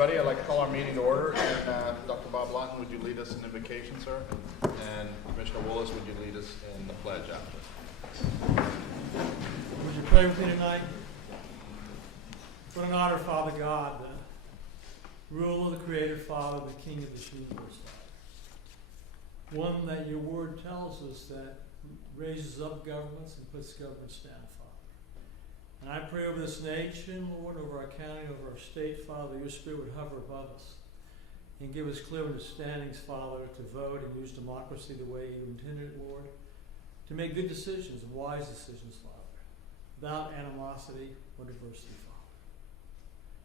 everybody. I'd like to call our meeting to order. And Dr. Bob Lawton, would you lead us in invocation, sir? And Commissioner Willis, would you lead us in the pledge after? Would you pray with me tonight? What an honor, Father God, the rule of the Creator, Father, the King of this universe, Father. One that your word tells us that raises up governments and puts governments down, Father. And I pray over this nation, Lord, over our county, over our state, Father, your Spirit would hover above us and give us clear understandings, Father, to vote and use democracy the way you intended it, Lord, to make good decisions, wise decisions, Father, without animosity or diversity, Father.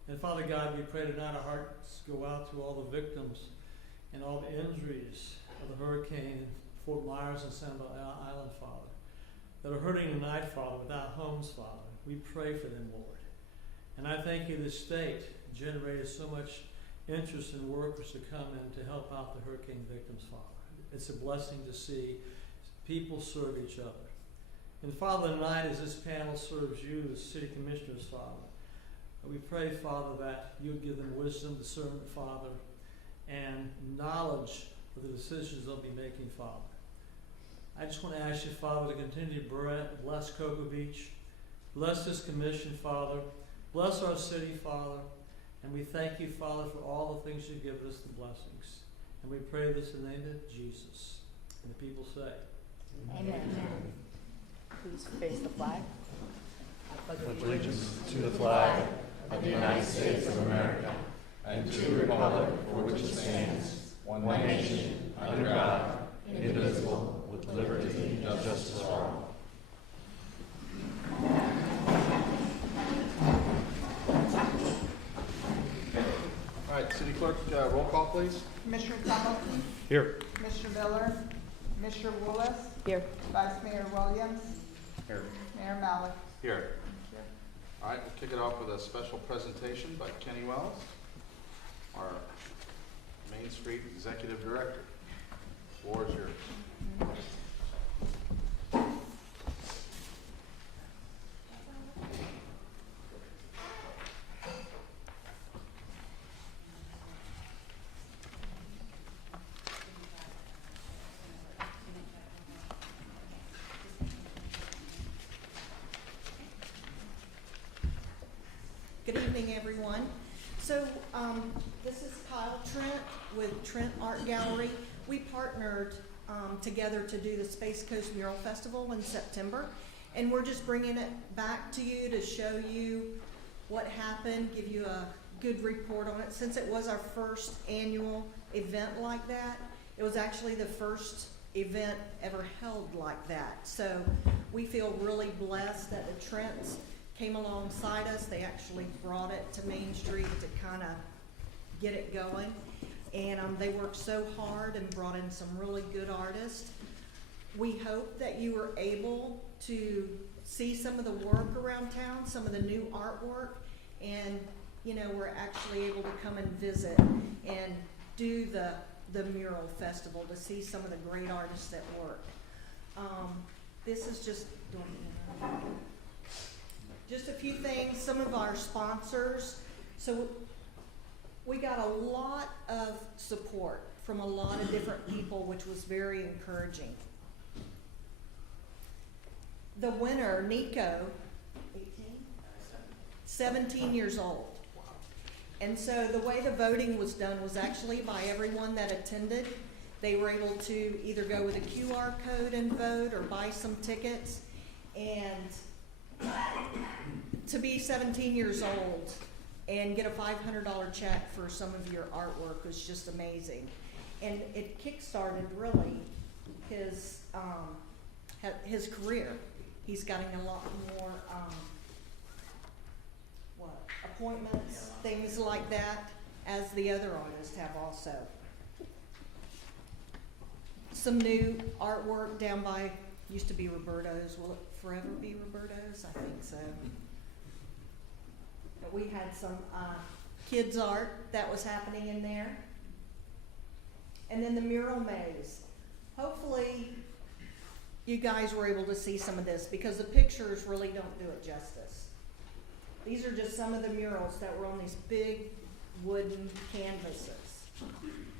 And Father God, we pray tonight our hearts go out to all the victims and all the injuries of the hurricane in Fort Myers and Sanibel Island, Father, that are hurting tonight, Father, without homes, Father. We pray for them, Lord. And I thank you this state generated so much interest in workers to come in to help out the hurricane victims, Father. It's a blessing to see people serve each other. And Father, tonight as this panel serves you, the city commissioners, Father, we pray, Father, that you would give them wisdom, discernment, Father, and knowledge of the decisions they'll be making, Father. I just want to ask you, Father, to continue to bless Cocoa Beach, bless this commission, Father, bless our city, Father, and we thank you, Father, for all the things you give us, the blessings. And we pray this in the name of Jesus. And the people say, Amen. Please face the flag. I pledge Allegiance to the flag of the United States of America and to the republic for which it stands, one nation, under God, indivisible, with liberty and justice for all. All right, City Clerk, roll call, please. Commissioner Donaldson? Here. Commissioner Miller? Commissioner Willis? Here. Vice Mayor Williams? Here. Mayor Malik? Here. All right, we'll kick it off with a special presentation by Kenny Wells, our Main Street Executive Director. The floor is yours. Good evening, everyone. So this is Kyle Trent with Trent Art Gallery. We partnered together to do the Space Coast Mural Festival in September, and we're just bringing it back to you to show you what happened, give you a good report on it. Since it was our first annual event like that, it was actually the first event ever held like that. So we feel really blessed that the Trents came alongside us. They actually brought it to Main Street to kind of get it going. And they worked so hard and brought in some really good artists. We hope that you were able to see some of the work around town, some of the new artwork, and you know, we're actually able to come and visit and do the mural festival to see some of the great artists that work. This is just a few things, some of our sponsors. So we got a lot of support from a lot of different people, which was very encouraging. The winner, Nico, 17 years old. And so the way the voting was done was actually by everyone that attended. They were able to either go with a QR code and vote or buy some tickets. And to be 17 years old and get a $500 check for some of your artwork was just amazing. And it kick-started really his career. He's getting a lot more appointments, things like that, as the other artists have also. Some new artwork down by, used to be Roberto's. Will it forever be Roberto's? I think so. But we had some kids art that was happening in there. And then the mural maze. Hopefully you guys were able to see some of this because the pictures really don't do it justice. These are just some of the murals that were on these big wooden canvases.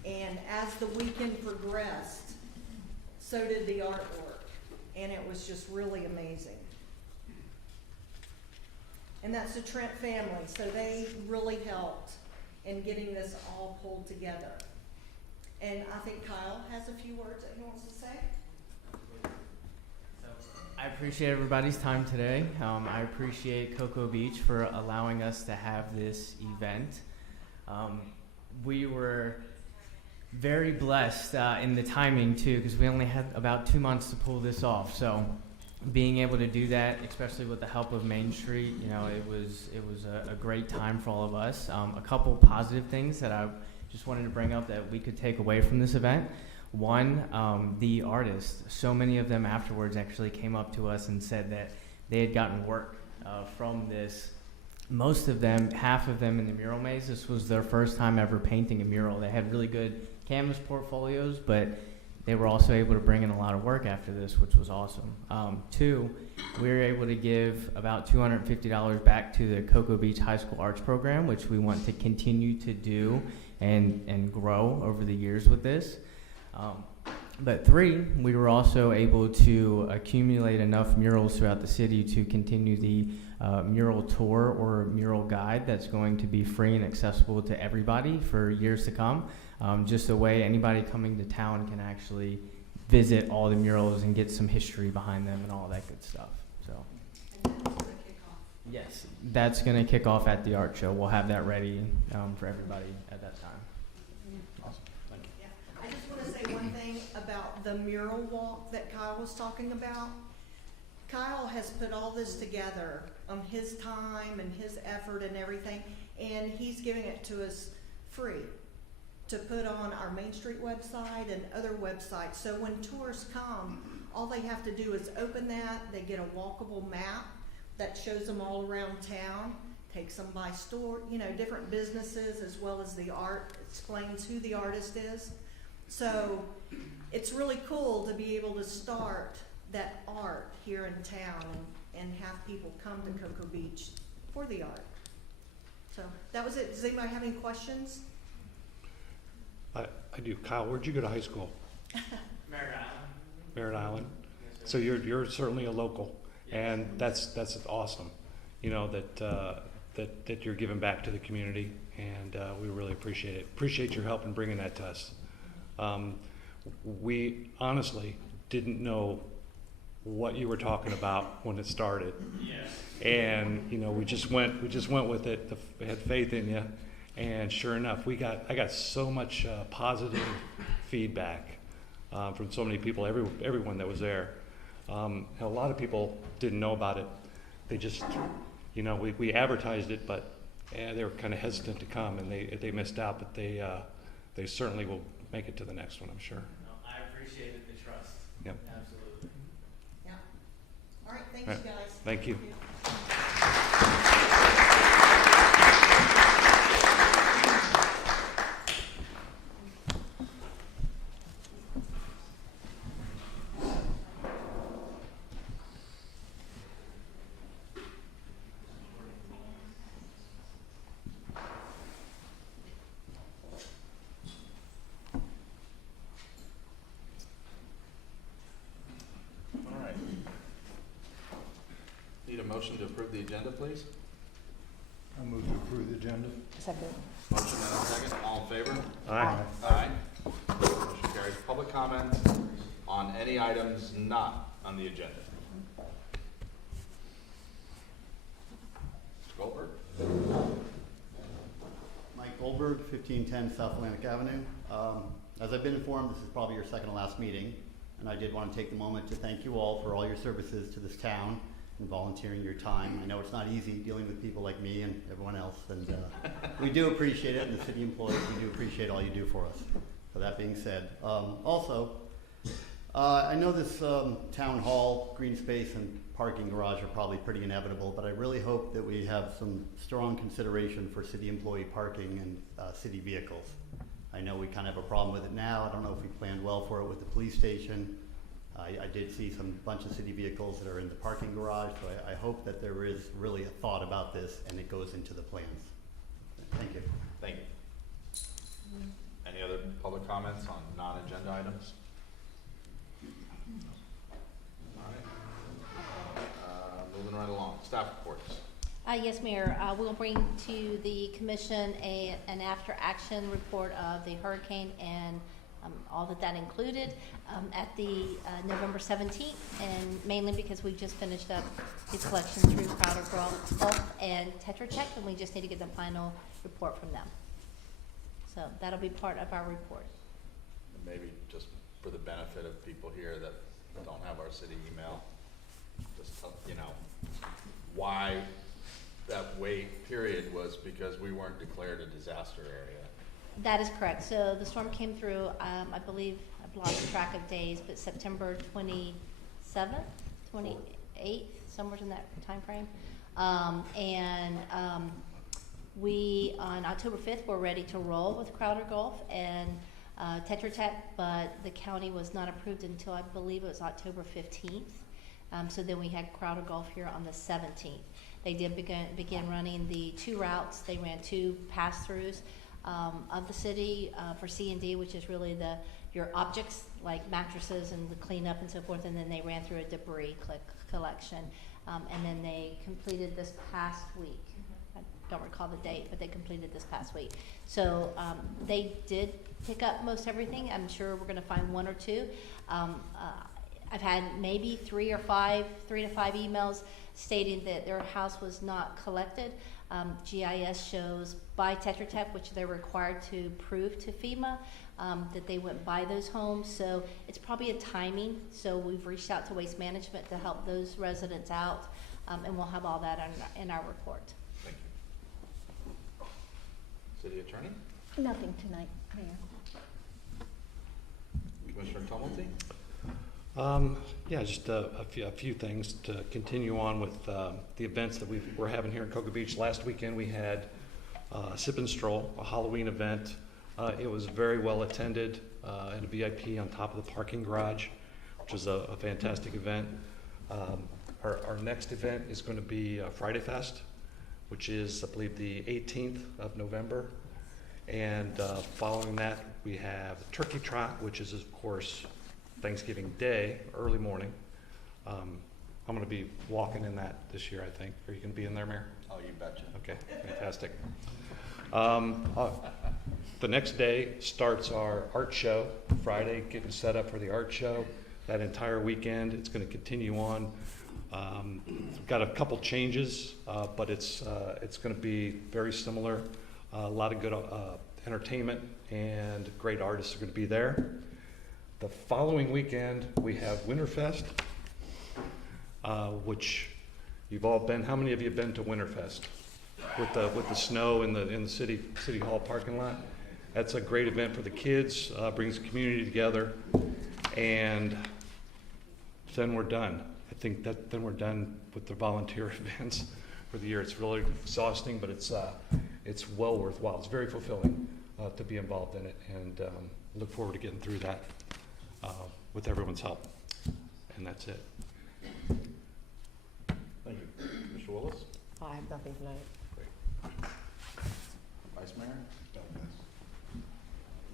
And as the weekend progressed, so did the artwork, and it was just really amazing. And that's the Trent family, so they really helped in getting this all pulled together. And I think Kyle has a few words that he wants to say. I appreciate everybody's time today. I appreciate Cocoa Beach for allowing us to have this event. We were very blessed in the timing too, because we only had about 2 months to pull this off. So being able to do that, especially with the help of Main Street, you know, it was a great time for all of us. A couple positive things that I just wanted to bring up that we could take away from this event. One, the artists, so many of them afterwards actually came up to us and said that they had gotten work from this. Most of them, half of them in the mural maze, this was their first time ever painting a mural. They had really good canvas portfolios, but they were also able to bring in a lot of work after this, which was awesome. Two, we were able to give about $250 back to the Cocoa Beach High School Arts Program, which we want to continue to do and grow over the years with this. But three, we were also able to accumulate enough murals throughout the city to continue the mural tour or mural guide that's going to be free and accessible to everybody for years to come. Just a way anybody coming to town can actually visit all the murals and get some history behind them and all that good stuff. So, And then it's gonna kick off. yes, that's going to kick off at the art show. We'll have that ready for everybody at that time. Awesome, thank you. Yeah, I just want to say one thing about the mural walk that Kyle was talking about. Kyle has put all this together, his time and his effort and everything, and he's giving it to us free to put on our Main Street website and other websites. So when tourists come, all they have to do is open that, they get a walkable map that shows them all around town, takes them by store, you know, different businesses, as well as the art, explains who the artist is. So it's really cool to be able to start that art here in town and have people come to Cocoa Beach for the art. So that was it. Does anybody have any questions? I do. Kyle, where'd you go to high school? Merritt Island. Merritt Island. So you're certainly a local, and that's awesome. You know that you're giving back to the community, and we really appreciate it. Appreciate your help in bringing that to us. We honestly didn't know what you were talking about when it started. Yeah. And you know, we just went with it. We had faith in you. And sure enough, I got so much positive feedback from so many people, everyone that was there. And a lot of people didn't know about it. They just, you know, we advertised it, but they were kind of hesitant to come, and they missed out. But they certainly will make it to the next one, I'm sure. No, I appreciated the trust. Yep. Absolutely. Yeah. All right, thanks, All right. guys. Thank you. All right. Need a motion to approve the agenda, please? I move to approve the agenda. Second. Motion and a second, all in favor? Aye. Aye. Motion carries. Public comment on any items not on the agenda. Mr. Goldberg? Mike Goldberg, 1510 South Atlantic Avenue. As I've been informed, this is probably your second to last meeting, and I did want to take the moment to thank you all for all your services to this town and volunteering your time. I know it's not easy dealing with people like me and everyone else, and we do appreciate it, and the city employees, we do appreciate all you do for us. So that being said, also, I know this town hall, green space, and parking garage are probably pretty inevitable, but I really hope that we have some strong consideration for city employee parking and city vehicles. I know we kind of have a problem with it now. I don't know if we planned well for it with the police station. I did see some bunch of city vehicles that are in the parking garage, so I hope that there is really a thought about this and it goes into the plans. Thank you. Thank you. comments on non-agenda items? All right. Moving right along, staff reports. Yes, Mayor. We'll bring to the commission an after-action report of the hurricane and all that included at the November 17th, and mainly because we just finished up the collection through Crowder Gulf and Tetra Tech, and we just need to get the final report from them. So that'll be part of our report. And maybe just for the benefit of people here that don't have our city email, just, you know, why that wait period was because we weren't declared a disaster area. That is correct. So the storm came through, I believe, I've lost track of days, but September 27th, 28th, somewhere in that time frame. We, on October 5th, were ready to roll with Crowder Gulf and Tetra Tech, but the county was not approved until I believe it was October 15th. So then we had Crowder Gulf here on the 17th. They did begin running the 2 routes. They ran 2 pass-throughs of the city for C&D, which is really your objects like mattresses and the cleanup and so forth, and then they ran through a debris collection. And then they completed this past week. I don't recall the date, but they completed this past week. So they did pick up most everything. I'm sure we're going to find 1 or 2. I've had maybe 3 to 5 emails stating that their house was not collected. GIS shows by Tetra Tech, which they're required to prove to FEMA, that they went by those homes. So it's probably a timing. So we've reached out to Waste Management to help those residents out, and we'll have all that in our report. Thank you. City Attorney? Nothing tonight, Mayor. Commissioner Tumulty? Yeah, just a few things to continue on with the events that we're having here in Cocoa Beach. Last weekend we had Sip and Stroll, a Halloween event. It was very well attended and a VIP on top of the parking garage, which was a fantastic event. Our next event is going to be Friday Fest, which is, I believe, the 18th of November. And following that, we have the Turkey Trot, which is, of course, Thanksgiving Day, early morning. I'm going to be walking in that this year, I think. Are you going to be in there, Mayor? Oh, you betcha. Okay, fantastic. The next day starts our art show. Friday, getting set up for the art show. That entire weekend, it's going to continue on. Got a couple changes, but it's going to be very similar. A lot of good entertainment and great artists are going to be there. The following weekend, we have Winterfest, which you've all been. How many of you have been to Winterfest with the snow in the city hall parking lot? That's a great event for the kids. Brings the community together, and then we're done. I think that then we're done with the volunteer events for the year. It's really exhausting, but it's well worthwhile. It's very fulfilling to be involved in it, and look forward to getting through that with everyone's help. And that's it. Thank you. Mr. Willis? I have nothing tonight. Great. Vice Mayor?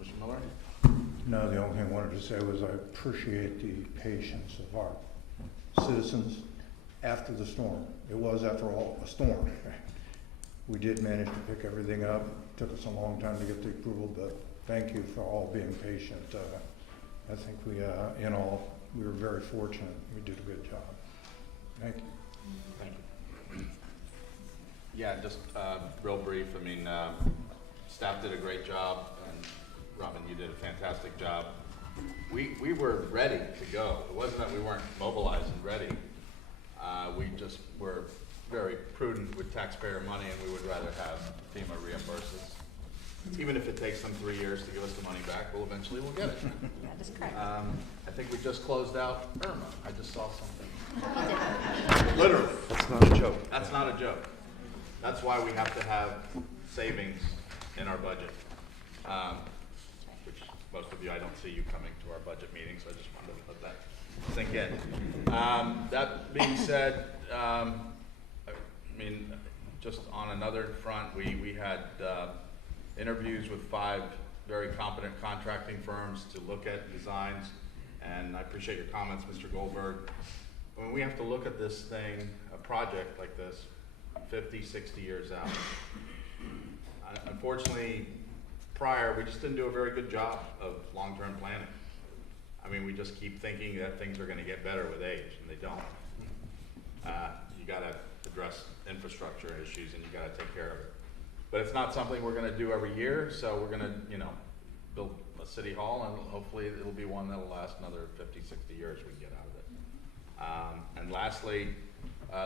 Mr. Miller? No, the only thing I wanted to say was I appreciate the patience of our citizens after the storm. It was, after all, a storm. We did manage to pick everything up. Took us a long time to get the approval, but thank you for all being patient. I think in all, we were very fortunate. We did a good job. Thank you. Thank you. Yeah, just real brief. I mean, staff did a great job, and Robin, you did a fantastic job. We were ready to go. It wasn't that we weren't mobilized and ready. We just were very prudent with taxpayer money, and we would rather have FEMA reimburse us. Even if it takes them 3 years to give us the money back, we'll get it. That is correct. I think we just closed out Irma. I just saw something. Literally. That's not a joke. That's not a joke. That's why we have to have savings in our budget, which most of you, I don't see you coming to our budget meetings, so I just wanted to let that sink in. That being said, I mean, just on another front, we had interviews with 5 very competent contracting firms to look at designs, and I appreciate your comments, Mr. Goldberg. When we have to look at this thing, a project like this, 50, 60 years out. Unfortunately, prior, we just didn't do a very good job of long-term planning. I mean, we just keep thinking that things are gonna get better with age, and they don't. You gotta address infrastructure issues, and you gotta take care of it. But it's not something we're gonna do every year, so we're gonna, build a city hall, and hopefully it'll be one that'll last another 50, 60 years we can get out of it. And lastly,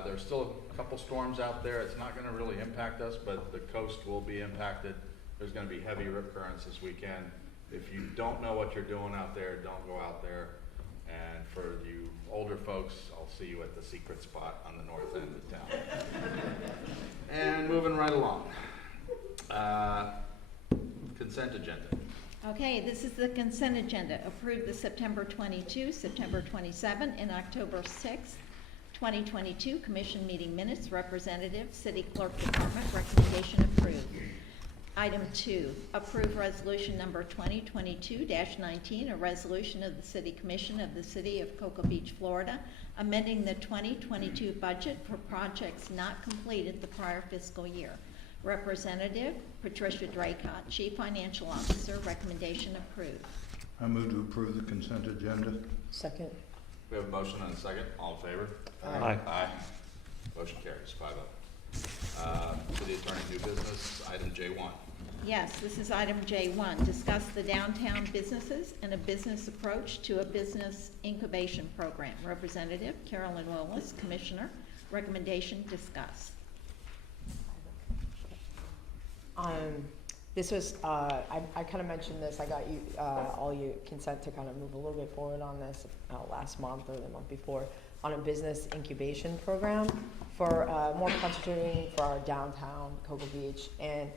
there's still a couple storms out there. It's not gonna really impact us, but the coast will be impacted. There's gonna be heavy rip currents this weekend. If you don't know what you're doing out there, don't go out there. And for you older folks, I'll see you at the secret spot on the north end of town. And moving right along. Consent agenda. Okay, this is the consent agenda. Approve the September 22, September 27, and October 6, 2022 commission meeting minutes. Representative, City Clerk Department, recommendation approved. Item 2, approve resolution number 2022-19, a resolution of the City Commission of the City of Cocoa Beach, Florida, amending the 2022 budget for projects not completed the prior fiscal year. Representative, Patricia Draycott, Chief Financial Officer, recommendation approved. I move to approve the consent agenda. Second. We have a motion and a second. All in favor? Aye. Aye. Motion carries 5-0. City Attorney, new business, item J1. Yes, this is item J1. Discuss the downtown businesses and a business approach to a business incubation program. Representative, Carolyn Willis, Commissioner, recommendation discuss. This was, I kind of mentioned this, I got you, all you consent to kind of move a little bit forward on this last month or the month before, on a business incubation program for, more concentrating for our downtown Cocoa Beach. And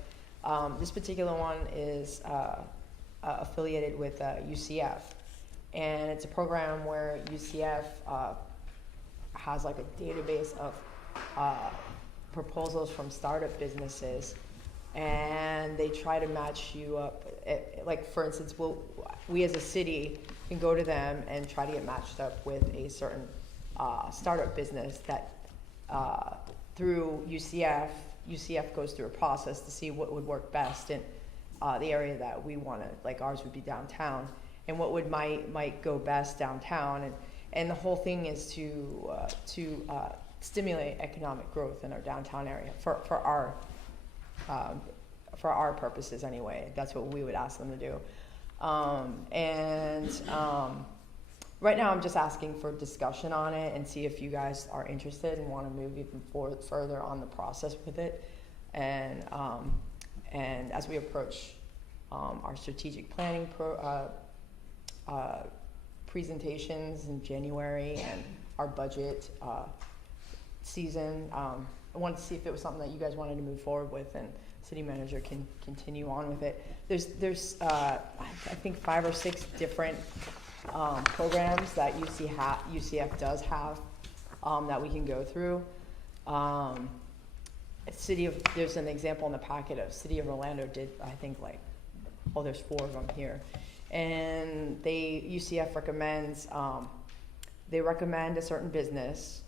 this particular one is affiliated with UCF. And it's a program where UCF has like a database of proposals from startup businesses, and they try to match you up. Like, for instance, we as a city can go to them and try to get matched up with a certain startup business that through UCF goes through a process to see what would work best in the area that we want to, like ours would be downtown, and what would might go best downtown, and the whole thing is to stimulate economic growth in our downtown area for our purposes anyway. That's what we would ask them to do. Right now I'm just asking for discussion on it and see if you guys are interested and want to move even further on the process with it. And as we approach our strategic planning presentations in January and our budget season, I wanted to see if it was something that you guys wanted to move forward with, and city manager can continue on with it. There's I think 5 or 6 different programs that UCF does have that we can go through. There's an example in the packet of City of Orlando did, I think, there's 4 of them here. And UCF recommends, they recommend a certain business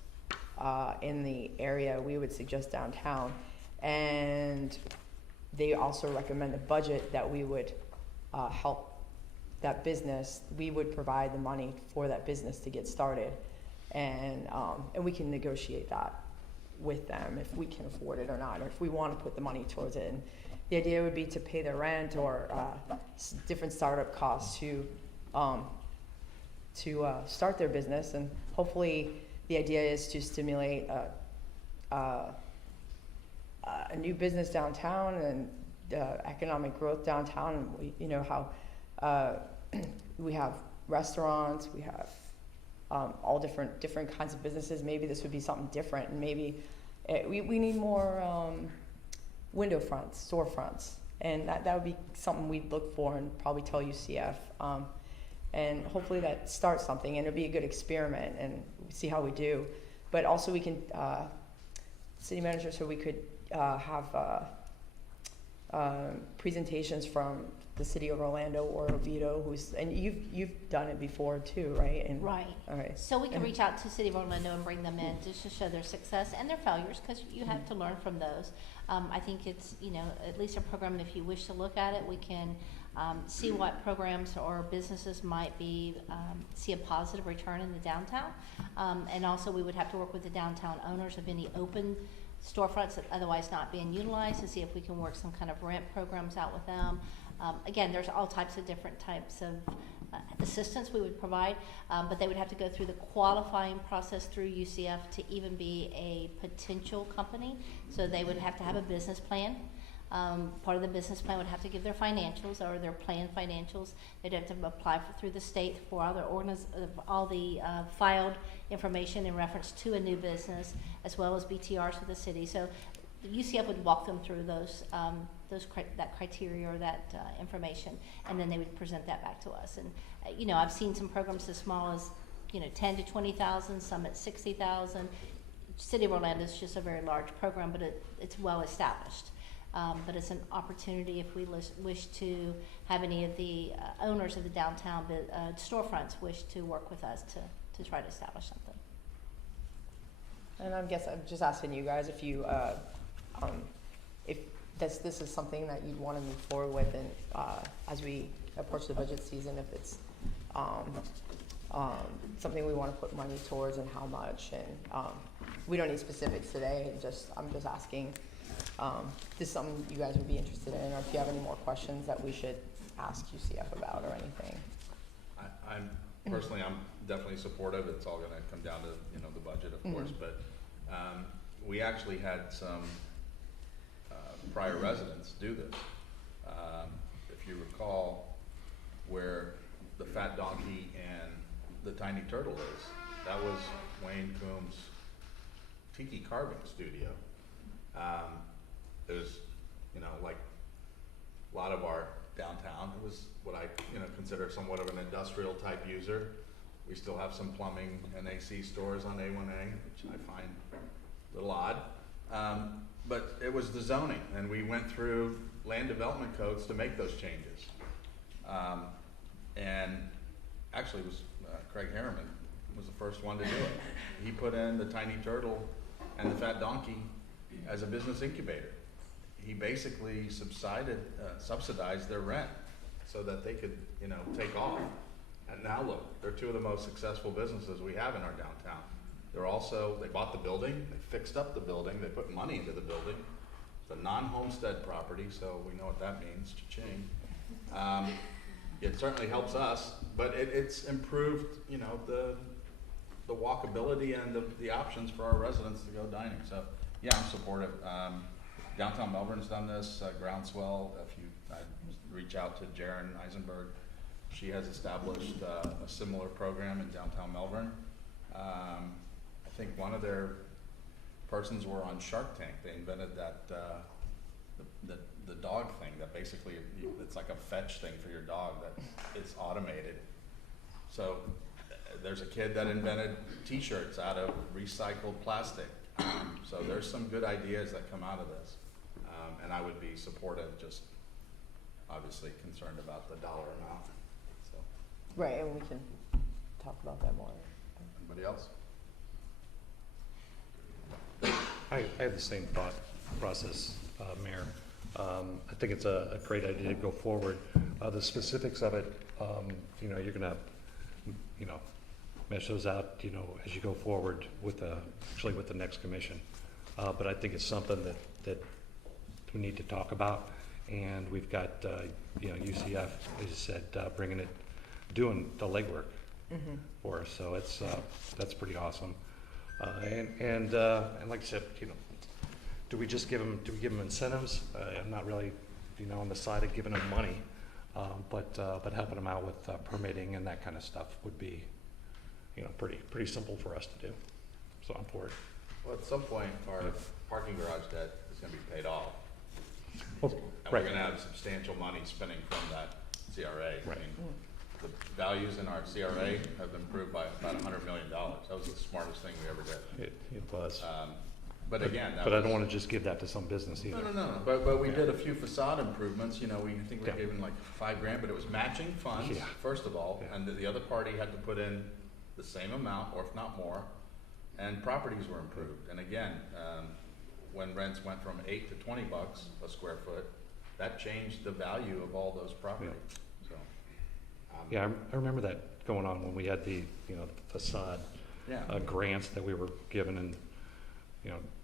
in the area we would suggest downtown, and they also recommend a budget that we would help that business. We would provide the money for that business to get started, and we can negotiate that with them if we can afford it or not, or if we want to put the money towards it. And the idea would be to pay their rent or different startup costs to start their business, and hopefully the idea is to stimulate a new business downtown and economic growth downtown. And you know how we have restaurants, we have all different kinds of businesses. Maybe this would be something different, and maybe we need more window fronts, storefronts, and that would be something we'd look for and probably tell UCF. And hopefully that starts something, and it'll be a good experiment, and see how we do. But also we can, city manager, so we could have presentations from the city of Orlando or Oviedo, and you've done it before too, right? And, Right. All right. So we can And- reach out to City of Orlando and bring them in just to show their success and their failures, because you have to learn from those. I think it's, at least a program, if you wish to look at it, we can see what programs or businesses might be, see a positive return in the downtown. And also we would have to work with the downtown owners of any open storefronts that otherwise not being utilized to see if we can work some kind of rent programs out with them. Again, there's all types of different types of assistance we would provide, but they would have to go through the qualifying process through UCF to even be a potential company. So they would have to have a business plan. Part of the business plan would have to give their financials or their planned financials. They'd have to apply through the state for all the filed information in reference to a new business, as well as BTRs with the city. So the UCF would walk them through that criteria or that information, and then they would present that back to us. And I've seen some programs as small as 10 to 20,000, some at 60,000. City of Orlando is just a very large program, but it's well established. But it's an opportunity if we wish to have any of the owners of the downtown storefronts wish to work with us to try to establish something. And I'm just asking you guys if you, if this is something that you'd want to move forward with, and as we approach the budget season, if it's something we want to put money towards and how much, and we don't need specifics today. I'm just asking. This is something you guys would be interested in, or if you have any more questions that we should ask UCF about or anything. I'm personally, I'm definitely supportive. It's all going to come down to the budget, of course. But we actually had some prior residents do this. If you recall, where the Fat Donkey and the Tiny Turtle is, that was Wayne Coombs' tiki carving studio. There's, like a lot of our downtown, it was what I, consider somewhat of an industrial type user. We still have some plumbing and AC stores on A1A, which I find a little odd. But it was the zoning, and we went through land development codes to make those changes. And actually, it was Craig Harriman was the first one to do it. He put in the Tiny Turtle and the Fat Donkey as a business incubator. He basically subsidized their rent so that they could, take off. And now look, they're two of the most successful businesses we have in our downtown. They bought the building, they fixed up the building, they put money into the building. It's a non-homestead property, so we know what that means, cha-ching. It certainly helps us, but it's improved, the walkability and the options for our residents to go dining. So yeah, I'm supportive. Downtown Melbourne's done this, Groundswell. I'd reach out to Jaren Eisenberg. She has established a similar program in downtown Melbourne. I think one of their persons were on Shark Tank. They invented that the dog thing that basically it's like a fetch thing for your dog that it's automated. So there's a kid that invented T-shirts out of recycled plastic. So there's some good ideas that come out of this. And I would be supportive, just obviously concerned about the dollar amount. So. Right, and we can talk about that more. Anybody else? I have the same thought process, Mayor. I think it's a great idea to go forward. The specifics of it, you're gonna, mesh those out, as you go forward with the next commission. But I think it's something that we need to talk about, and we've got, UCF, as you said, doing the legwork for us. So that's pretty awesome. And like I said, do we give them incentives? I'm not really, on the side of giving them money, but helping them out with permitting and that kind of stuff would be, pretty simple for us to do. So I'm for it. Well, at some point, our parking garage debt is going to be paid off. Well, And right. we're going to have substantial money spending from that CRA. Right. I mean, the values in our CRA have improved by about $100 million. That was the smartest thing we ever did. It was. But again, that But I was- don't wanna just give that to some business either. No. But we Yeah. did a few facade improvements, I think we Yeah. gave them like $5,000, but it was matching funds, Yeah. first of all. Yeah. And the other party had to put in the same amount, or if not more, and properties were improved. And again, when rents went from $8 to $20 a square foot, that changed the value of all those properties, so. Yeah, I remember that going on when we had the, facade Yeah. grants that we were given, and,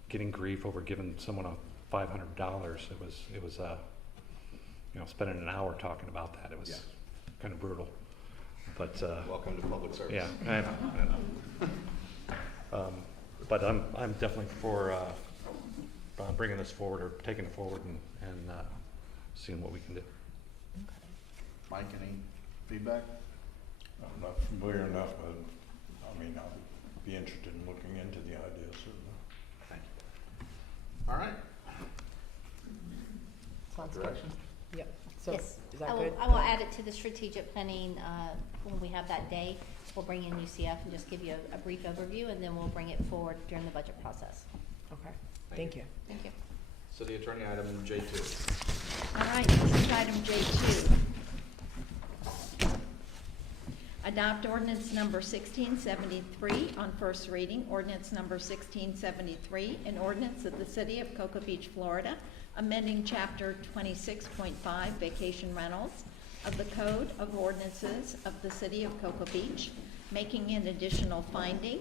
getting grief over giving someone $500. It was spending an hour talking about that. It was Yeah. kind of brutal. But, Welcome to public service. yeah, I know. But I'm definitely for, bringing this forward, or taking it forward, and seeing what we can do. Mike, any feedback? I'm not familiar enough, but, I'll be interested in looking into the idea, certainly. Thank you. All right. Sounds good. Direction? Yep. So, Yes, is that I will, good? I will add it to the strategic planning, when we have that day. We'll bring in UCF and just give you a brief overview, and then we'll bring it forward during the budget process. Okay, Thank thank you. Thank you. City Attorney, item J2. All right, this is item J2. Adopt ordinance number 1673 on first reading. Ordinance number 1673, an ordinance of the City of Cocoa Beach, Florida, amending Chapter 26.5 Vacation Rentals of the Code of Ordinances of the City of Cocoa Beach, making an additional finding,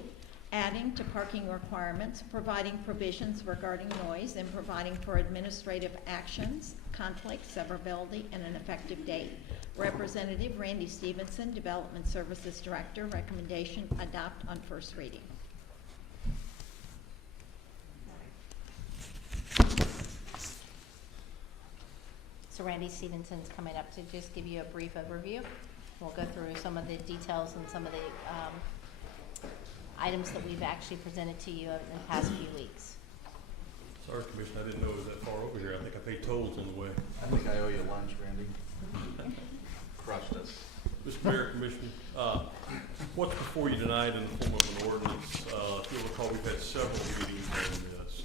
adding to parking requirements, providing provisions regarding noise, and providing for administrative actions, conflict, severability, and an effective date. Representative Randy Stevenson, Development Services Director, recommendation adopt on first reading. So Randy Stevenson's coming up to just give you a brief overview. We'll go through some of the details and some of the items that we've actually presented to you in the past few weeks. Sorry, Commissioner, I didn't know it was that far over here. I think I paid tolls on the way. I think I owe you lunch, Randy. Crushed us. Mr. Mayor, Commissioner, what's before you tonight in the form of an ordinance? If you'll recall, we've had several meetings on this,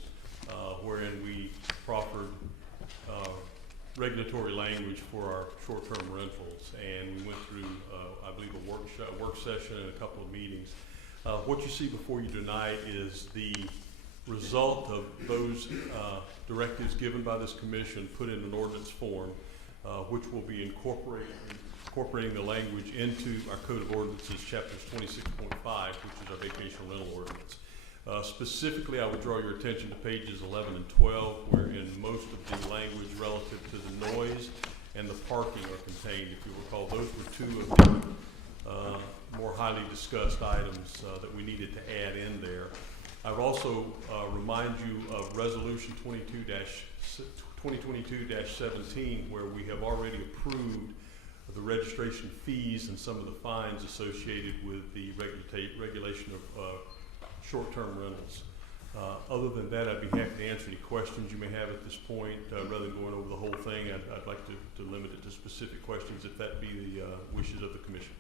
wherein we proffered regulatory language for our short-term rentals, and we went through, I believe, a work session and a couple of meetings. What you see before you tonight is the result of those directives given by this commission put in an ordinance form, which will be incorporating the language into our Code of Ordinances, chapters 26.5, which is our vacation rental ordinance. Specifically, I would draw your attention to pages 11 and 12, wherein most of the language relative to the noise and the parking are contained. If you recall, those were two of the more highly discussed items that we needed to add in there. I would also remind you of Resolution 2022-17, where we have already approved the registration fees and some of the fines associated with the regulation of short-term rentals. Other than that, I'd be happy to answer any questions you may have at this point. Rather than going over the whole thing, I'd like to limit it to specific questions, if that be the wishes of the commission.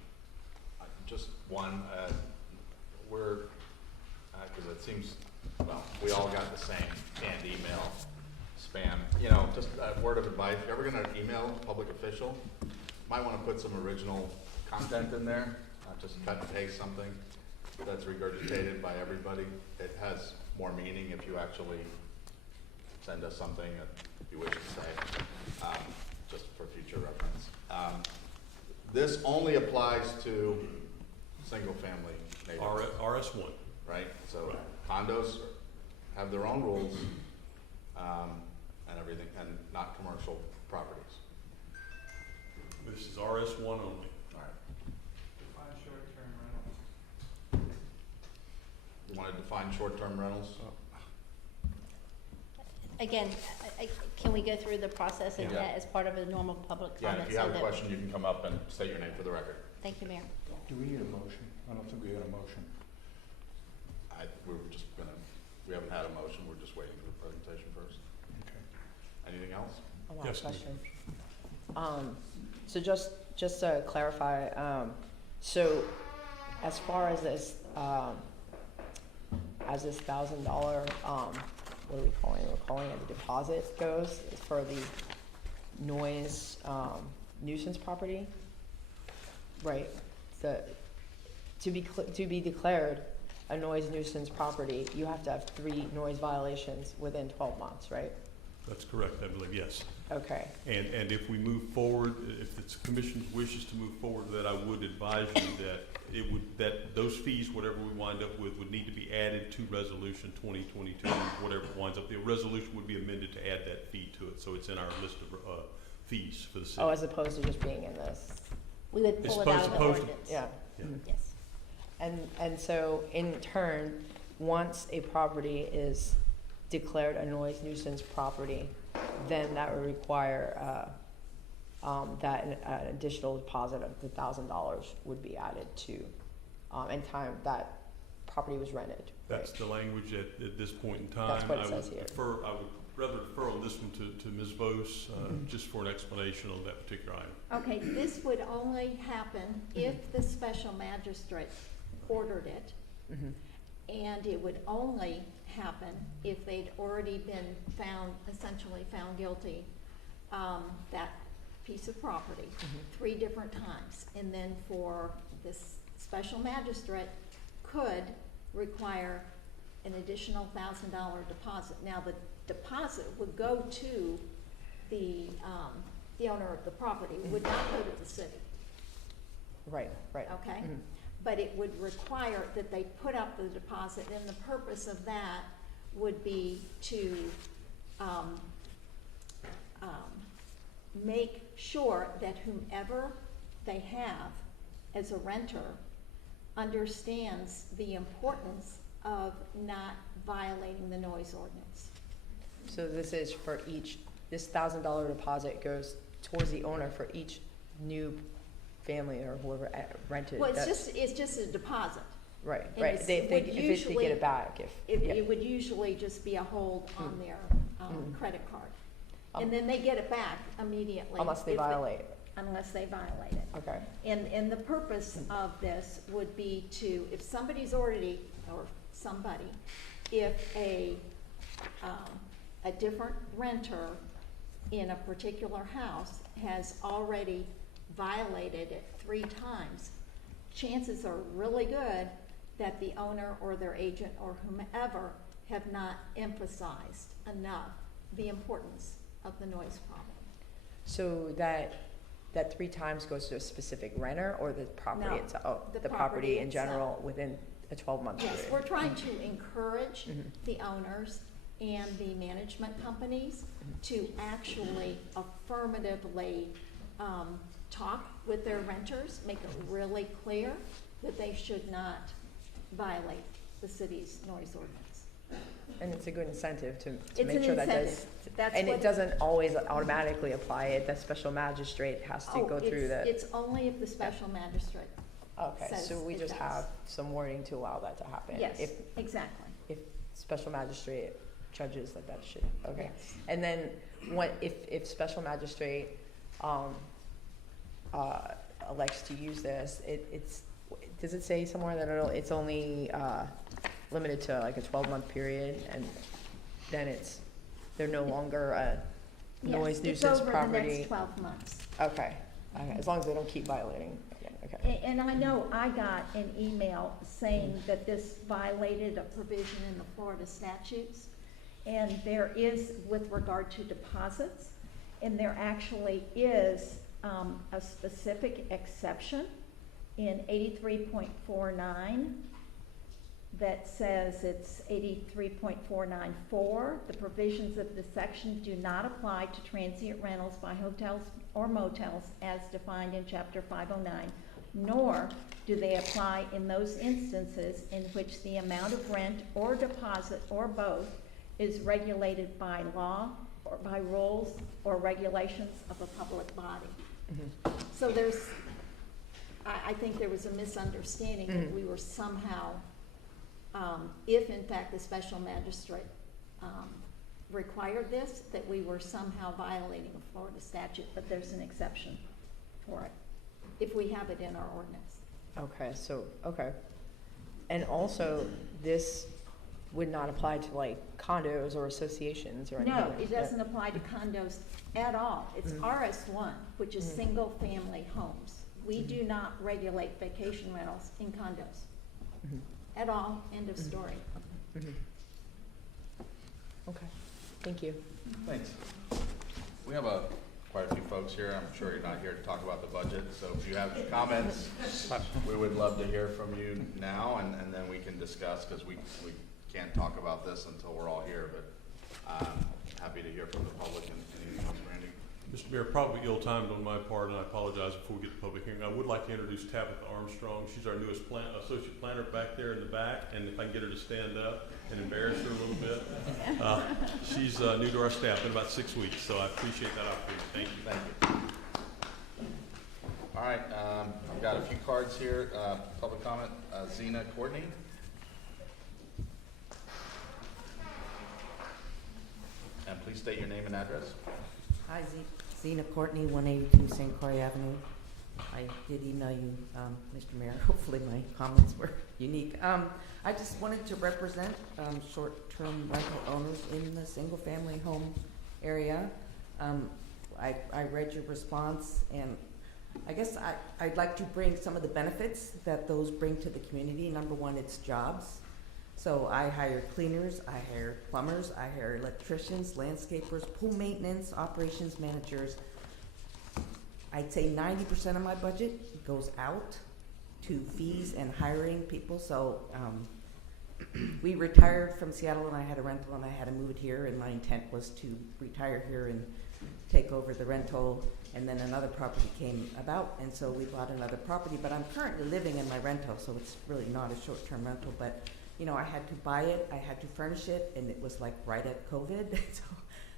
Just one, because it seems, well, we all got the same canned email, spam. Just a word of advice, if you're ever gonna email a public official, might wanna put some original content in there, not just cut and paste something that's regurgitated by everybody. It has more meaning if you actually send us something that you wish to say, just for future reference. This only applies to single-family neighborhoods. RS1. Right? So condos have their own rules, and everything, and not commercial properties. This is RS1 only. All right. Define short-term rentals. You want to define short-term rentals? Again, can we go through the process and Yeah. as part of a normal public Yeah, comment? if you so have a that- question, you can come up and state your name for the record. Thank you, Mayor. Do we need a motion? I don't think we had a motion. We haven't had a motion, we're just waiting for the presentation first. Okay. Anything else? A lot Yes, of questions. So just to clarify, so as far as this $1,000 what are we calling it? We're calling it a deposit goes for the noise, nuisance property. Right, to be declared a noise nuisance property, you have to have 3 noise violations within 12 months, right? That's correct, I believe, yes. Okay. And if we move forward, if the commission wishes to move forward, that I would advise you that those fees, whatever we wind up with, would need to be added to resolution 2022, whatever it winds up. The resolution would be amended to add that fee to it, so it's in our list of fees for the city. Oh, as opposed to just being in this. We would pull it out of the ordinance. Yeah. Yeah. Yes. And so in turn, once a property is declared a noise nuisance property, then that would require that an additional deposit of $1,000 would be added to in time that property was rented. That's the language at this point in time. That's what it says here. I would rather defer on this one to Ms. Vos, just for an explanation on that particular item. Okay, this would only happen if the special magistrate ordered it, and it would only happen if they'd already been essentially found guilty, that piece of property, 3 different times. And then for this special magistrate could require an additional $1,000 deposit. Now, the deposit would go to the owner of the property, would not go to the city, Right. okay? But it would require that they put up the deposit, and the purpose of that would be to make sure that whomever they have as a renter understands the importance of not violating the noise ordinance. So this is for this $1,000 deposit goes towards the owner for each new family or whoever rented. Well, it's just a deposit. Right. And If they get it back, It would usually just be a hold on their credit card. And then they get it back immediately. Unless they violate. Unless they violate it. Okay. And the purpose of this would be to, if somebody's already, or somebody, if a different renter in a particular house has already violated it 3 times, chances are really good that the owner or their agent or whomever have not emphasized enough the importance of the noise problem. So that 3 times goes to a specific renter or the property No, itself? Oh, the the property property in general itself. within a 12-month period? Yes, we're trying to encourage Mhm. the owners and the management companies to actually affirmatively talk with their renters, make it really clear that they should not violate the city's noise ordinance. And it's a good incentive to It's make an sure that does. incentive. That's And what- it doesn't always automatically apply it. The special magistrate has to go through the. It's only if the special magistrate. Okay, says so we it just does. have some wording to allow that to happen. Yes, If exactly. special magistrate judges that should, okay. Yes. And then if special magistrate, elects to use this, does it say somewhere that it's only, limited to like a 12-month period and then they're no longer a noise nuisance It's over the property? next 12 months. Okay, as long as they don't keep violating, okay. And I know I got an email saying that this violated a provision in the Florida statutes. And there is, with regard to deposits, and there actually is a specific exception in 83.49 that says it's 83.494. The provisions of this section do not apply to transient rentals by hotels or motels as defined in Chapter 509, nor do they apply in those instances in which the amount of rent or deposit or both is regulated by law or by rules or regulations of a public body. So I think there was a misunderstanding that we were somehow, if in fact the special magistrate required this, that we were somehow violating a Florida statute, but there's an exception for it, if we have it in our ordinance. Okay, so, okay. And also, this would not apply to like condos or associations or anything. No, like it that. doesn't apply to condos at all. It's Mm. RS1, which is Mm. single-family homes. We do not regulate vacation rentals in condos Mhm. at all, end of Mhm. story. Mhm. Okay, thank you. Thanks. We have quite a few folks here. I'm sure you're not here to talk about the budget, so if you have comments, we would love to hear from you now, and then we can discuss, because we can't talk about this until we're all here, but happy to hear from the public. And anything else, Randy? Mr. Mayor, probably ill-timed on my part, and I apologize before we get to public hearing. I would like to introduce Tabitha Armstrong. She's our newest associate planner back there in the back, and if I can get her to stand up and embarrass her a little bit. She's new to our staff, in about 6 weeks, so I appreciate that opportunity. Thank you. Thank you. All right, I've got a few cards here. Public comment, Zena Courtney. And please state your name and address. Hi, Zena Courtney, 182 St. Croix Avenue. I did email you, Mr. Mayor. Hopefully my comments were unique. I just wanted to represent short-term rental owners in the single-family home area. I read your response, and I guess I'd like to bring some of the benefits that those bring to the community. Number one, it's jobs. So I hire cleaners, I hire plumbers, I hire electricians, landscapers, pool maintenance, operations managers. I'd say 90% of my budget goes out to fees and hiring people. So we retired from Seattle, and I had a rental, and I had to move it here, and my intent was to retire here and take over the rental, and then another property came about, and so we bought another property. But I'm currently living in my rental, so it's really not a short-term rental. But you know, I had to buy it, I had to furnish it, and it was like right at COVID.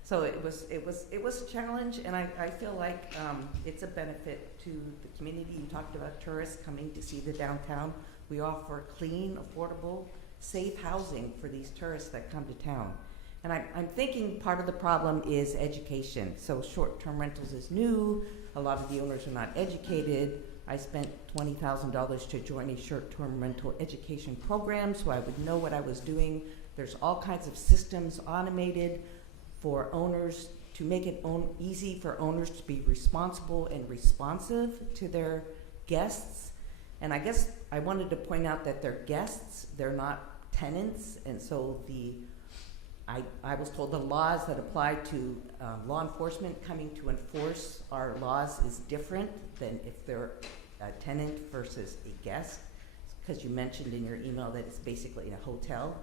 So it was a challenge, and I feel like it's a benefit to the community. You talked about tourists coming to see the downtown. We offer clean, affordable, safe housing for these tourists that come to town. And I'm thinking part of the problem is education. So short-term rentals is new. A lot of the owners are not educated. I spent $20,000 to join a short-term rental education program so I would know what I was doing. There's all kinds of systems automated for owners to make it easy for owners to be responsible and responsive to their guests. And I guess I wanted to point out that they're guests, they're not tenants, and so I was told the laws that apply to law enforcement coming to enforce our laws is different than if they're a tenant versus a guest, because you mentioned in your email that it's basically in a hotel.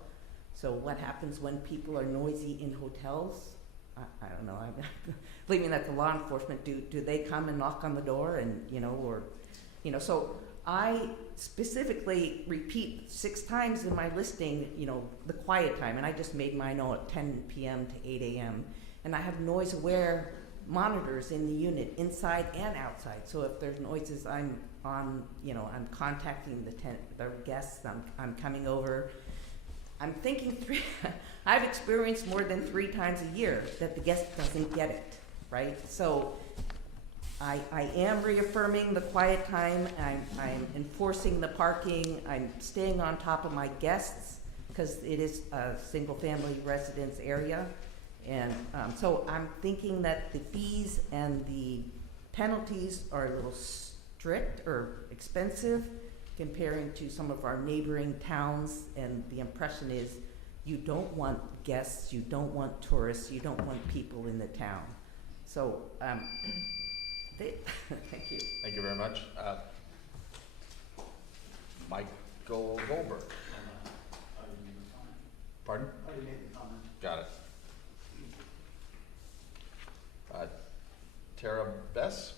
So what happens when people are noisy in hotels? I don't know. I'm believing that the law enforcement, do they come and knock on the door and, so I specifically repeat 6 times in my listing, the quiet time, and I just made mine all at 10 p.m. to 8 a.m. And I have noise aware monitors in the unit, inside and outside. So if there's noises, I'm contacting the guests, I'm coming over. I'm thinking I've experienced more than 3 times a year that the guest doesn't get it, right? So I am reaffirming the quiet time. I'm enforcing the parking. I'm staying on top of my guests because it is a single-family residence area. And so I'm thinking that the fees and the penalties are a little strict or expensive comparing to some of our neighboring towns. And the impression is you don't want guests, you don't want tourists, you don't want people in the town. So thank you. Thank you very much. Michael Goldberg. Pardon? I already made the comment. Got it. Tara Bess.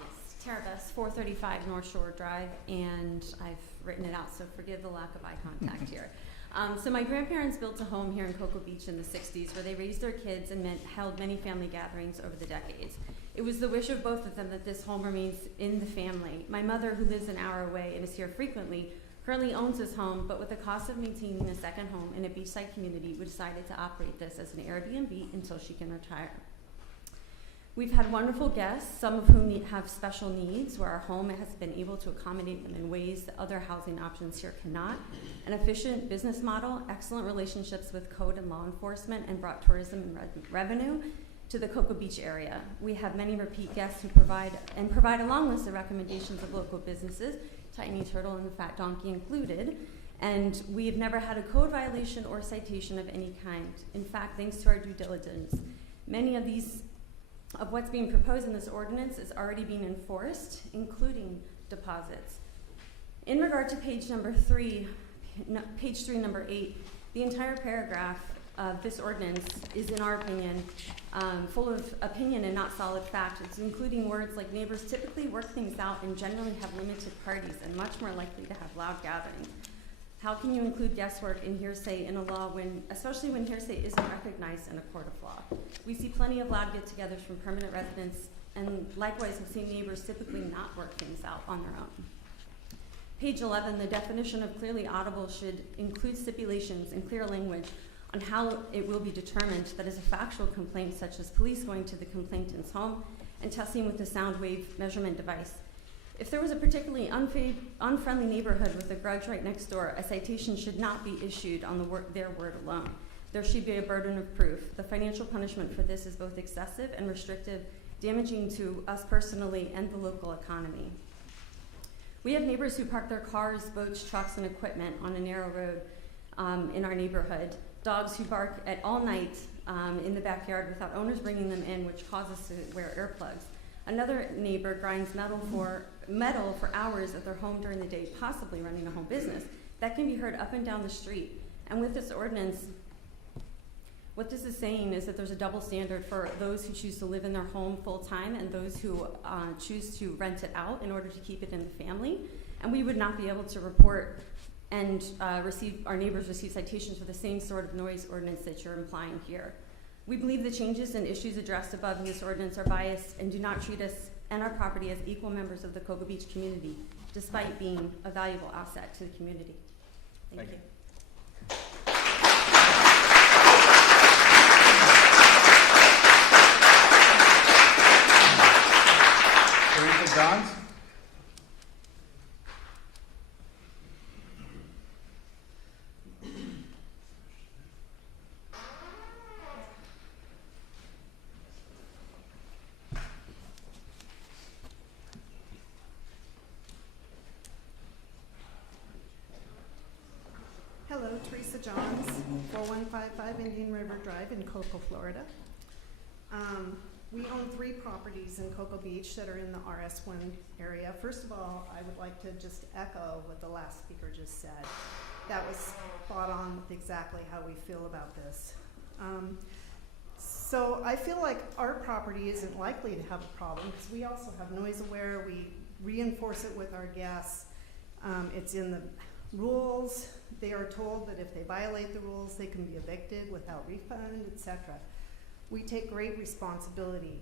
It's Tara Bess, 435 North Shore Drive, and I've written it out, so forgive the lack of eye contact here. So my grandparents built a home here in Cocoa Beach in the 60s where they raised their kids and held many family gatherings over the decades. It was the wish of both of them that this home remains in the family. My mother, who lives an hour away and is here frequently, currently owns this home, but with the cost of maintaining a second home in a beachside community, we decided to operate this as an Airbnb until she can retire. We've had wonderful guests, some of whom have special needs, where our home has been able to accommodate them in ways that other housing options here cannot. An efficient business model, excellent relationships with code and law enforcement, and brought tourism and revenue to the Cocoa Beach area. We have many repeat guests who provide a long list of recommendations of local businesses, Tiny Turtle and the Fat Donkey included, and we've never had a code violation or citation of any kind. In fact, thanks to our due diligence, many of what's being proposed in this ordinance is already being enforced, including deposits. In regard to page 3, number 8, the entire paragraph of this ordinance is, in our opinion, full of opinion and not solid fact. It's including words like neighbors typically work things out and generally have limited parties and much more likely to have loud gatherings. How can you include guesswork and hearsay in a law especially when hearsay isn't recognized in a court of law? We see plenty of loud get-togethers from permanent residents, and likewise have seen neighbors typically not work things out on their own. Page 11, the definition of clearly audible should include stipulations in clear language on how it will be determined that is a factual complaint, such as police going to the complainant's home and testing with the sound wave measurement device. If there was a particularly unfriendly neighborhood with a grudge right next door, a citation should not be issued on their word alone. There should be a burden of proof. The financial punishment for this is both excessive and restrictive, damaging to us personally and the local economy. We have neighbors who park their cars, boats, trucks, and equipment on a narrow road in our neighborhood. Dogs who bark at all night in the backyard without owners bringing them in, which causes us to wear earplugs. Another neighbor grinds metal for hours at their home during the day, possibly running a home business. That can be heard up and down the street. And with this ordinance, what this is saying is that there's a double standard for those who choose to live in their home full-time and those who choose to rent it out in order to keep it in the family. And we would not be able to report and our neighbors receive citations for the same sort of noise ordinance that you're implying here. We believe the changes and issues addressed above in this ordinance are biased and do not treat us and our property as equal members of the Cocoa Beach community, despite being a valuable asset to the community. Thank you. Teresa Johns? Hello, Teresa Johns, 4155 Indian River Drive in Cocoa, Florida. We own 3 properties in Cocoa Beach that are in the RS1 area. First of all, I would like to just echo what the last speaker just said. That was spot on with exactly how we feel about this. So I feel like our property isn't likely to have a problem because we also have noise aware. We reinforce it with our guests. It's in the rules. They are told that if they violate the rules, they can be evicted without refund, etc. We take great responsibility,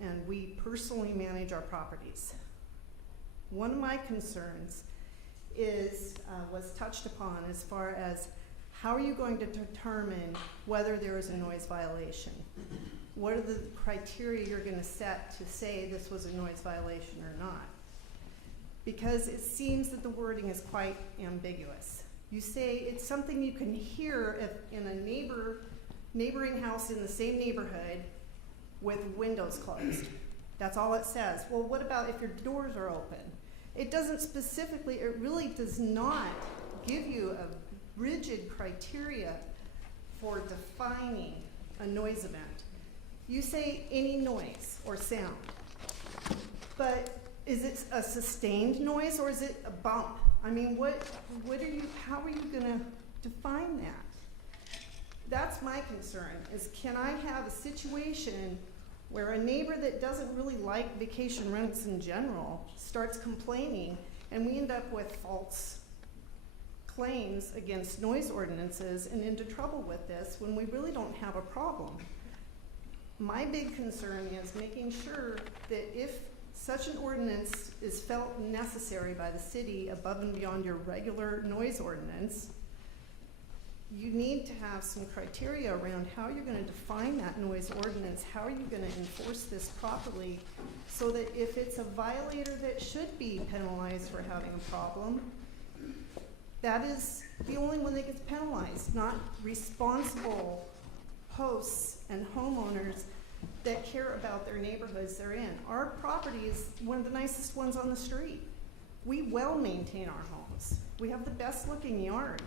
and we personally manage our properties. One of my concerns was touched upon as far as how are you going to determine whether there is a noise violation? What are the criteria you're going to set to say this was a noise violation or not? Because it seems that the wording is quite ambiguous. You say it's something you can hear if in a neighboring house in the same neighborhood with windows closed. That's all it says. Well, what about if your doors are open? It doesn't specifically, it really does not give you a rigid criteria for defining a noise event. You say any noise or sound, but is it a sustained noise or is it a bump? I mean, how are you gonna define that? That's my concern, is can I have a situation where a neighbor that doesn't really like vacation rentals in general starts complaining and we end up with false claims against noise ordinances and into trouble with this when we really don't have a problem. My big concern is making sure that if such an ordinance is felt necessary by the city above and beyond your regular noise ordinance, you need to have some criteria around how you're gonna define that noise ordinance, how are you gonna enforce this properly, so that if it's a violator that should be penalized for having a problem, that is the only one that gets penalized, not responsible hosts and homeowners that care about their neighborhoods they're in. Our property is one of the nicest ones on the street. We well maintain our homes. We have the best looking yard.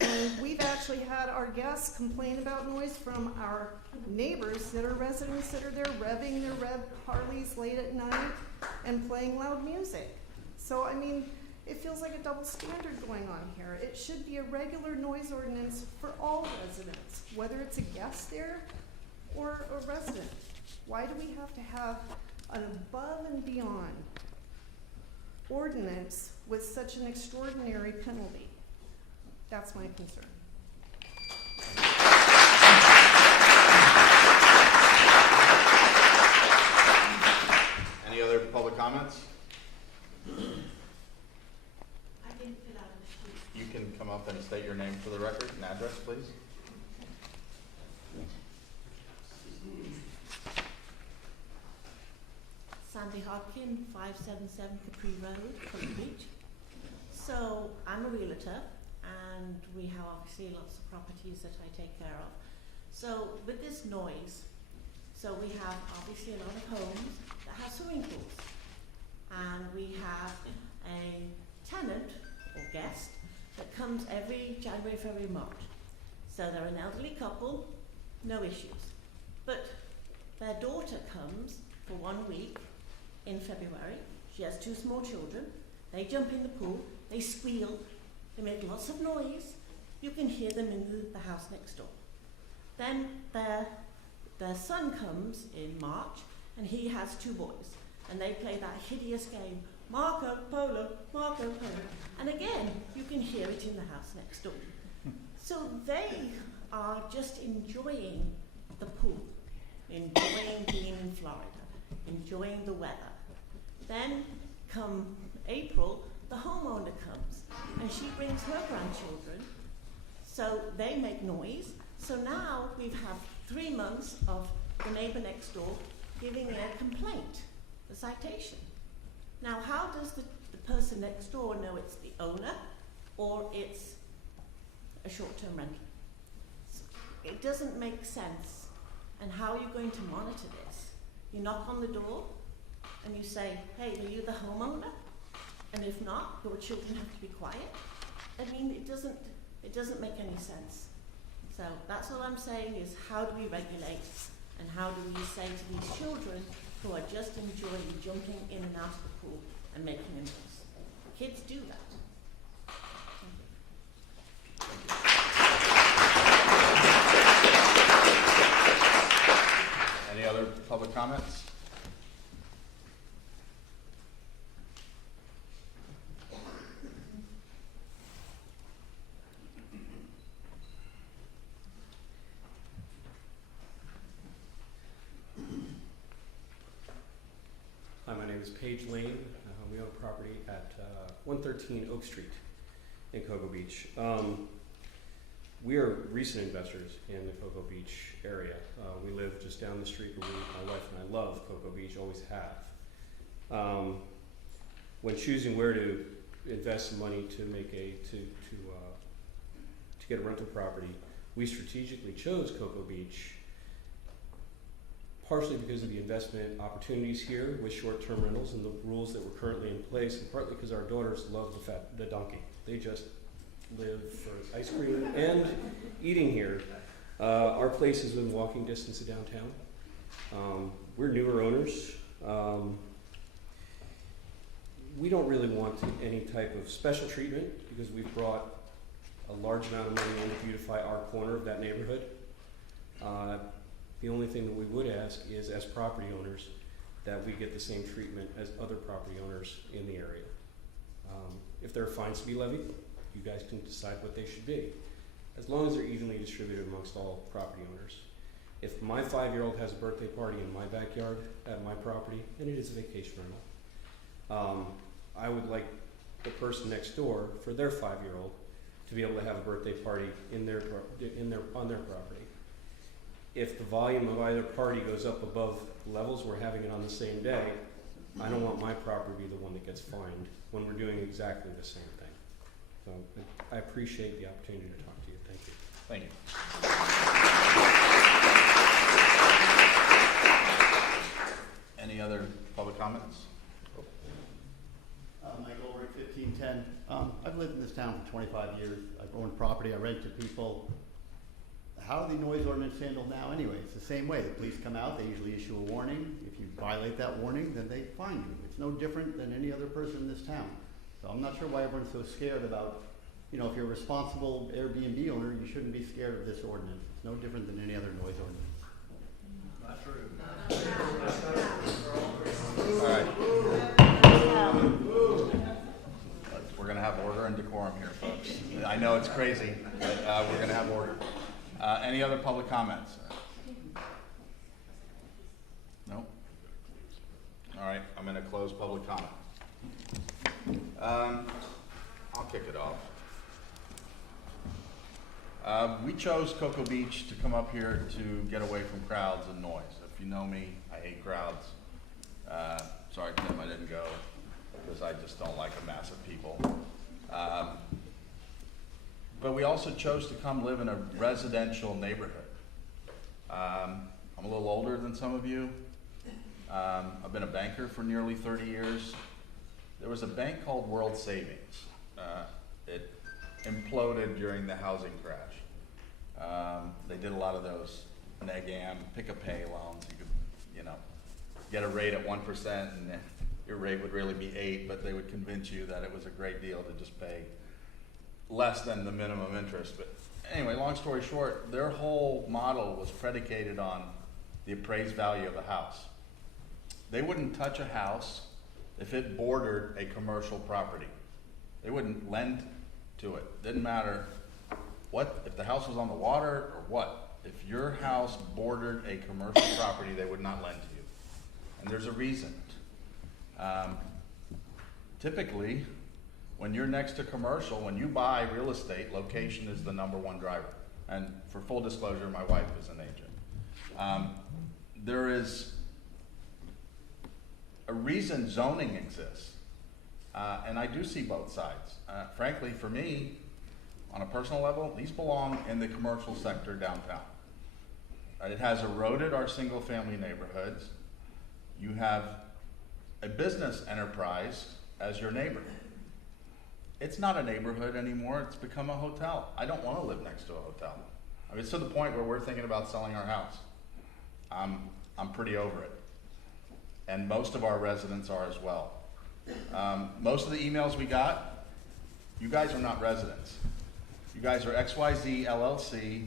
And we've actually had our guests complain about noise from our neighbors that are residents that are there revving their red Harleys late at night and playing loud music. So, I mean, it feels like a double standard going on here. It should be a regular noise ordinance for all residents, whether it's a guest there or a resident. Why do we have to have an above and beyond ordinance with such an extraordinary penalty? That's my concern. Any other public comments? You can come up and state your name for the record and address, please. Sandy Hopkins, 577 Capri Road, Cocoa Beach. So I'm a realtor, and we have obviously lots of properties that I take care of. So with this noise, so we have obviously a lot of homes that have swimming pools, and we have a tenant or guest that comes every January, February, March. So they're an elderly couple, no issues. But their daughter comes for 1 week in February. She has 2 small children. They jump in the pool, they squeal, they make lots of noise. You can hear them in the house next door. Then their son comes in March, and he has 2 boys, and they play that hideous game, Marco Polo, Marco Polo. And again, you can hear it in the house next door. So they are just enjoying the pool, enjoying being in Florida, enjoying the weather. Then come April, the homeowner comes, and she brings her grandchildren, so they make noise. So now we've had 3 months of the neighbor next door giving their complaint, the citation. Now, how does the person next door know it's the owner or it's a short-term rental? It doesn't make sense. And how are you going to monitor this? You knock on the door and you say, hey, are you the homeowner? And if not, your children have to be quiet. I mean, it doesn't make any sense. So that's all I'm saying is, how do we regulate, and how do we say to these children who are just enjoying jumping in and out of the pool and making a noise? Kids do that. Any other public comments? Hi, my name is Paige Lane. We own property at 113 Oak Street in Cocoa Beach. We are recent investors in the Cocoa Beach area. We live just down the street, but my wife and I love Cocoa Beach, always have. When choosing where to invest some money to make to get a rental property, we strategically chose Cocoa Beach, partially because of the investment opportunities here with short-term rentals and the rules that were currently in place, and partly because our daughters love the donkey. They just live for ice cream and eating here. Our place is within walking distance of downtown. We're newer owners. We don't really want any type of special treatment because we've brought a large amount of money in to beautify our corner of that neighborhood. The only thing that we would ask is, as property owners, that we get the same treatment as other property owners in the area. If there are fines to be levied, you guys can decide what they should be, as long as they're evenly distributed amongst all property owners. If my 5-year-old has a birthday party in my backyard at my property, and it is a vacation rental, I would like the person next door, for their 5-year-old, to be able to have a birthday party on their property. If the volume of either party goes up above levels, we're having it on the same day, I don't want my property to be the one that gets fined when we're doing exactly the same thing. So I appreciate the opportunity to talk to you. Thank you. Thank you. Any other public comments? Mike Ulrich, 1510. I've lived in this town for 25 years. I've owned property. I rent to people. How are the noise ordinance handled now anyway? It's the same way. The police come out. They usually issue a warning. If you violate that warning, then they fine you. It's no different than any other person in this town. So I'm not sure why everyone's so scared about, you know, if you're a responsible Airbnb owner, you shouldn't be scared of this ordinance. It's no different than any other noise ordinance. Not true. All right. We're going to have order and decorum here, folks. I know it's crazy, but we're going to have order. Any other public comments? No? All right, I'm going to close public comment. I'll kick it off. We chose Cocoa Beach to come up here to get away from crowds and noise. If you know me, I hate crowds. Sorry, Tim, I didn't go because I just don't like a mass of people. But we also chose to come live in a residential neighborhood. I'm a little older than some of you. I've been a banker for nearly 30 years. There was a bank called World Savings. It imploded during the housing crash. They did a lot of those neg-am, pick-a-pay loans. You could, you know, get a rate at 1% and your rate would really be 8%, but they would convince you that it was a great deal to just pay less than the minimum interest. But anyway, long story short, their whole model was predicated on the appraised value of a house. They wouldn't touch a house if it bordered a commercial property. They wouldn't lend to it. Didn't matter what, if the house was on the water or what. If your house bordered a commercial property, they would not lend to you. And there's a reason. Typically, when you're next to commercial, when you buy real estate, location is the #1 driver. And for full disclosure, my wife is an agent. There is a reason zoning exists. And I do see both sides. Frankly, for me, on a personal level, these belong in the commercial sector downtown. It has eroded our single-family neighborhoods. You have a business enterprise as your neighbor. It's not a neighborhood anymore. It's become a hotel. I don't want to live next to a hotel. I mean, it's to the point where we're thinking about selling our house. I'm pretty over it. And most of our residents are as well. Most of the emails we got, you guys are not residents. You guys are XYZ LLC.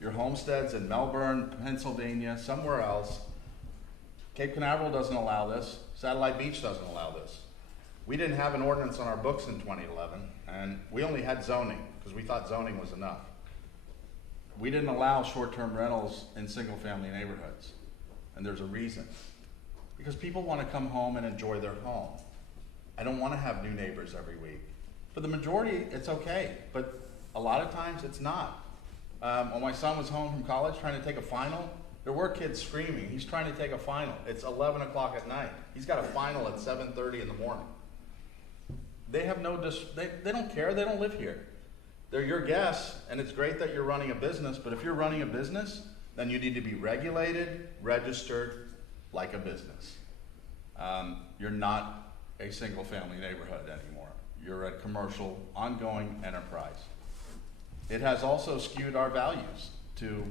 Your homestead's in Melbourne, Pennsylvania, somewhere else. Cape Canaveral doesn't allow this. Satellite Beach doesn't allow this. We didn't have an ordinance on our books in 2011, and we only had zoning because we thought zoning was enough. We didn't allow short-term rentals in single-family neighborhoods, and there's a reason. Because people want to come home and enjoy their home. I don't want to have new neighbors every week. For the majority, it's okay, but a lot of times it's not. When my son was home from college trying to take a final, there were kids screaming. He's trying to take a final. It's 11 o'clock at night. He's got a final at 7:30 in the morning. They have they don't care. They don't live here. They're your guests, and it's great that you're running a business, but if you're running a business, then you need to be regulated, registered like a business. You're not a single-family neighborhood anymore. You're a commercial, ongoing enterprise. It has also skewed our values to,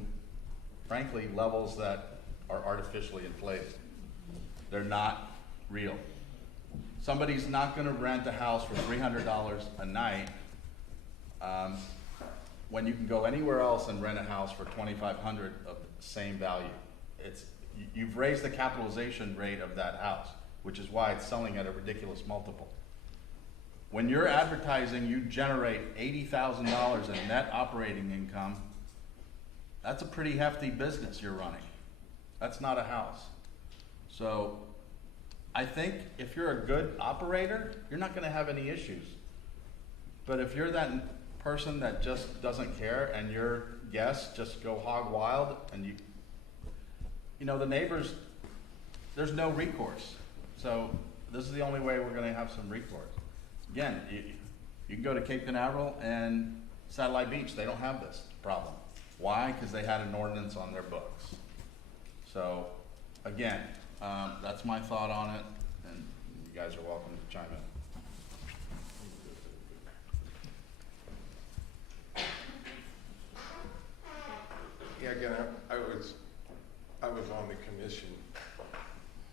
frankly, levels that are artificially inflated. They're not real. Somebody's not going to rent a house for $300 a night when you can go anywhere else and rent a house for $2,500 of the same value. You've raised the capitalization rate of that house, which is why it's selling at a ridiculous multiple. When you're advertising, you generate $80,000 in net operating income. That's a pretty hefty business you're running. That's not a house. So I think if you're a good operator, you're not going to have any issues. But if you're that person that just doesn't care and your guests just go hog wild and you know, the neighbors, there's no recourse. So this is the only way we're gonna have some recourse. Again, you can go to Cape Canaveral and Satellite Beach, they don't have this problem. Why? Because they had an ordinance on their books. So, again, that's my thought on it, and you guys are welcome to chime in. Yeah, again, I was on the commission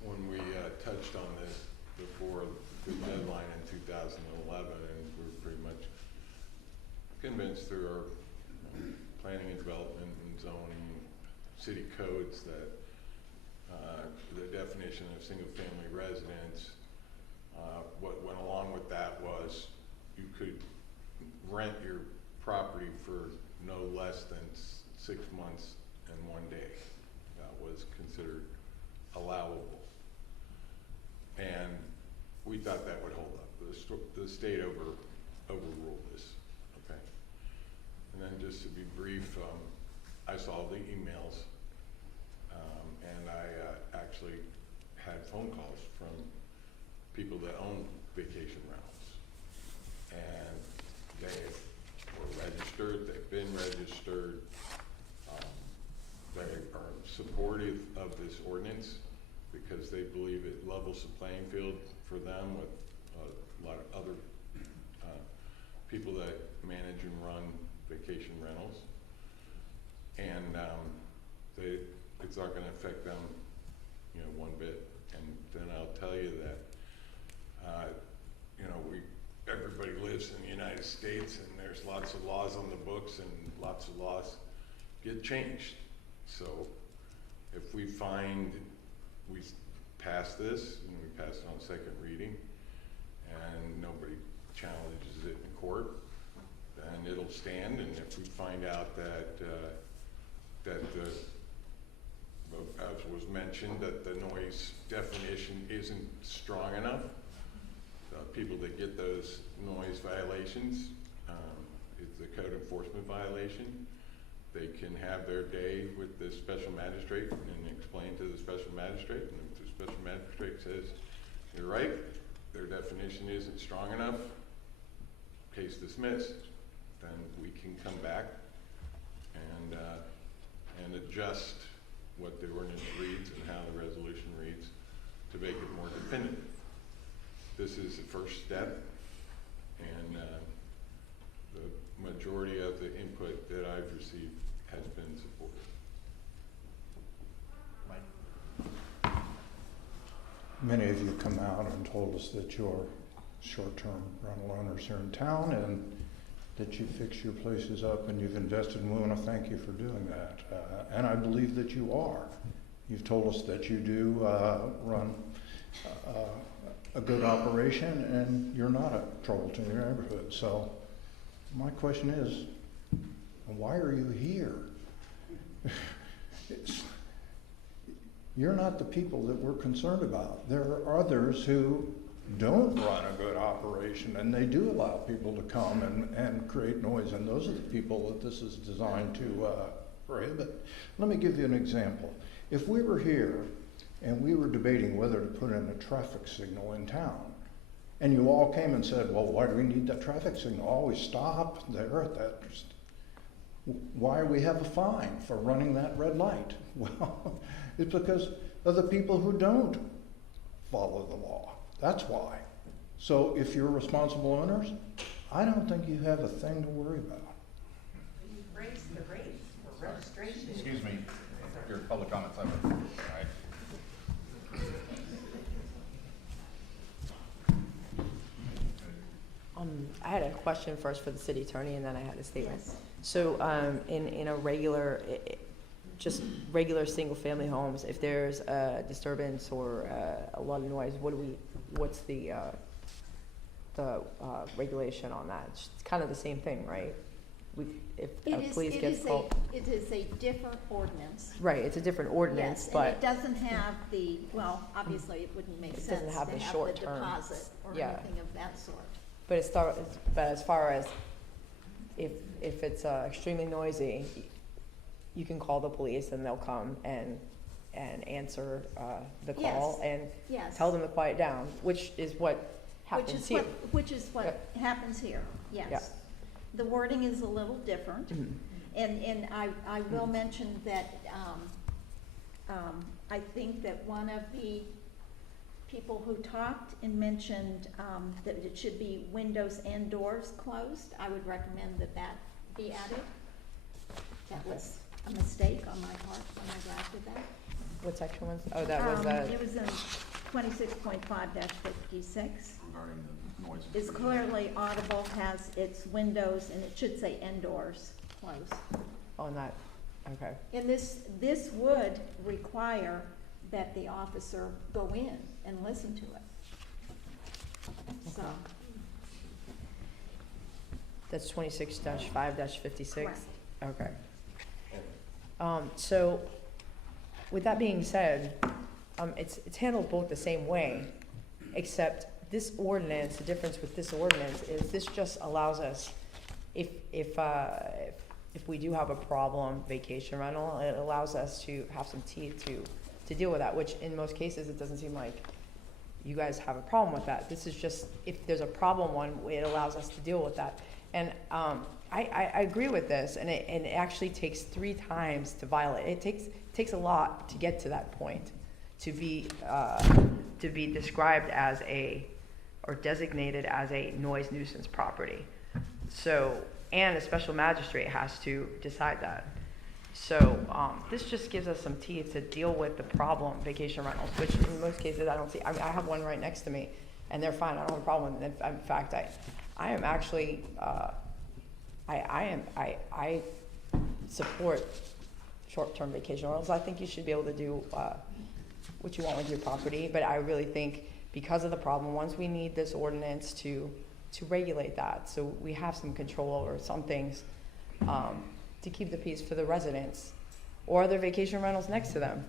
when we touched on this before the deadline in 2011, and we were pretty much convinced through our planning and development and zoning city codes that the definition of single-family residence, what went along with that was you could rent your property for no less than 6 months and 1 day. That was considered allowable. And we thought that would hold up. The state overruled this, okay? And then just to be brief, I saw the emails, and I actually had phone calls from people that own vacation rentals. And they were registered, they've been registered, they are supportive of this ordinance because they believe it levels the playing field for them with a lot of other people that manage and run vacation rentals. And it's not going to affect them, you know, one bit. And then I'll tell you that, you know, everybody lives in the United States, and there's lots of laws on the books, and lots of laws get changed. So if we find we pass this, and we pass it on second reading, and nobody challenges it in court, then it'll stand. And if we find out that as was mentioned, that the noise definition isn't strong enough, people that get those noise violations, it's a code enforcement violation. They can have their day with the special magistrate and explain to the special magistrate, and if the special magistrate says, you're right, their definition isn't strong enough, case dismissed, then we can come back and adjust what the ordinance reads and how the resolution reads to make it more definitive. This is the first step, and the majority of the input that I've received has been supported. Many of you come out and told us that you're short-term rental owners here in town and that you fix your places up and you've invested, and we want to thank you for doing that. And I believe that you are. You've told us that you do run a good operation and you're not a trouble to your neighborhood. So my question is, why are you here? You're not the people that we're concerned about. There are others who don't run a good operation, and they do allow people to come and create noise, and those are the people that this is designed to prohibit. Let me give you an example. If we were here and we were debating whether to put in a traffic signal in town, and you all came and said, well, why do we need that traffic signal? Always stop there at that. Why we have a fine for running that red light? Well, it's because of the people who don't follow the law. That's why. So if you're responsible owners, I don't think you have a thing to worry about. You raised the rates for registration. Excuse me, your public comments, all right. I had a question first for the city attorney, and then I had a statement. Yes. So, in a regular, just regular single-family homes, if there's a disturbance or a lot of noise, what's the regulation on that? It's kind of the same thing, right? If police gets called. It is a different ordinance. Right, it's a different ordinance, Yes, but. and it doesn't have the, well, obviously it wouldn't make It sense doesn't to have have the the short term. deposit or Yeah. anything of that sort. But as far as if it's extremely noisy, you can call the police and they'll come and answer the call Yes. and Yes. tell them to quiet down, which is what happens here. Which is what Yep. happens here, yes. Yep. The wording is a little different. Mhm. And I will mention that, I think that one of the people who talked and mentioned, that it should be windows and doors closed. I would recommend that that be added. That was a mistake on my part when I drafted that. What section was, oh, that was, It was in 26.5-56. Regarding the noise. Is clearly audible, has its windows, and it should say indoors closed. on that, okay. And this would require that the officer go in and listen to it. So, That's 26-5-56? Correct. Okay. So, with that being said, it's handled both the same way, except this ordinance, the difference with this ordinance is this just allows us, if we do have a problem, vacation rental, it allows us to have some teeth to deal with that, which in most cases, it doesn't seem like you guys have a problem with that. This is just, if there's a problem one, it allows us to deal with that. And I agree with this, and it actually takes 3 times to violate. It takes a lot to get to that point, to be described as or designated as a noise nuisance property. So, and a special magistrate has to decide that. So this just gives us some teeth to deal with the problem, vacation rentals, which in most cases I don't see. I have one right next to me, and they're fine. I don't have a problem with it. In fact, I am actually, I support short-term vacation rentals. I think you should be able to do what you want with your property, but I really think because of the problem, once we need this ordinance to regulate that, so we have some control over some things, to keep the peace for the residents or their vacation rentals next to them.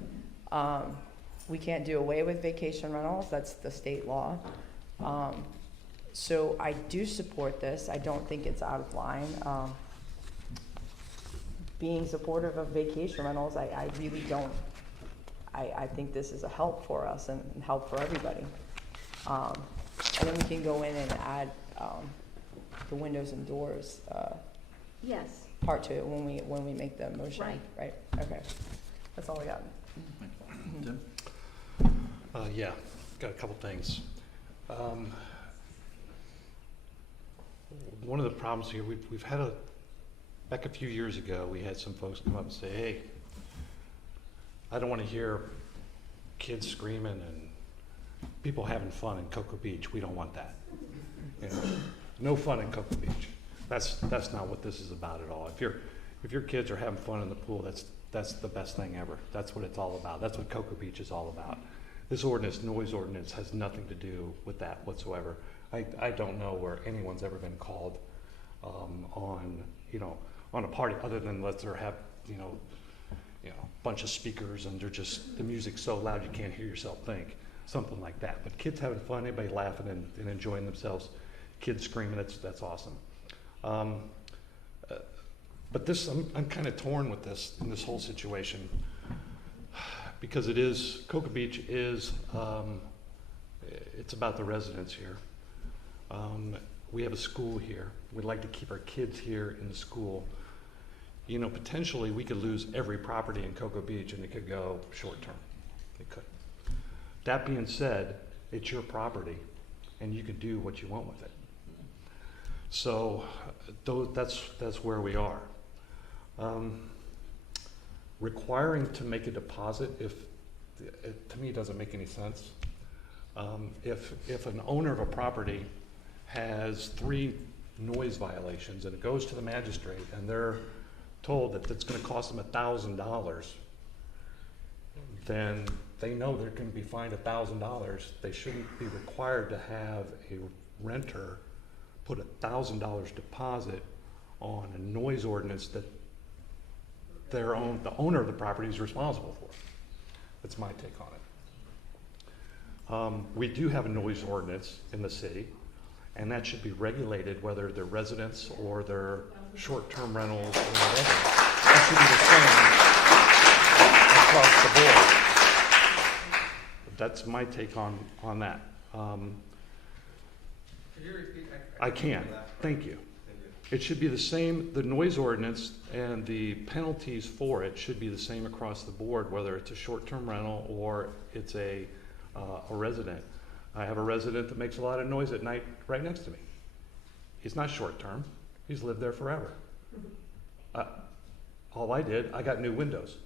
We can't do away with vacation rentals, that's the state law. So I do support this. I don't think it's out of line. Being supportive of vacation rentals, I really don't. I think this is a help for us and help for everybody. And then we can go in and add the windows and doors yes. part to it when we make the motion. Right. Okay. That's all I got. Tim? Yeah, got a couple things. One of the problems here, we've had back a few years ago, we had some folks come up and say, hey, I don't want to hear kids screaming and people having fun in Cocoa Beach. We don't want that. You know, no fun in Cocoa Beach. That's not what this is about at all. If your kids are having fun in the pool, that's the best thing ever. That's what it's all about. That's what Cocoa Beach is all about. This ordinance, noise ordinance, has nothing to do with that whatsoever. I don't know where anyone's ever been called on a party other than let's have a bunch of speakers and the music's so loud you can't hear yourself think, something like that. But kids having fun, anybody laughing and enjoying themselves, kids screaming, that's awesome. But this, I'm kind of torn with this in this whole situation because Cocoa Beach is, it's about the residents here. We have a school here. We'd like to keep our kids here in the school. Potentially we could lose every property in Cocoa Beach and it could go short term. It could. That being said, it's your property and you can do what you want with it. So that's where we are. Requiring to make a deposit, to me, doesn't make any sense. If an owner of a property has 3 noise violations and it goes to the magistrate and they're told that it's going to cost them $1,000, then they know they're going to be fined $1,000. They shouldn't be required to have a renter put $1,000 deposit on a noise ordinance that the owner of the property is responsible for. That's my take on it. We do have a noise ordinance in the city, And that should be regulated, whether they're residents or they're short-term rentals or whatever. That should be the same across the board. That's my take on that. Could you repeat? I can, thank you. It should be the same, the noise ordinance and the penalties for it should be the same across the board, whether it's a short-term rental or it's a resident. I have a resident that makes a lot of noise at night right next to me. He's not short-term, he's lived there forever. All I did, I got new windows.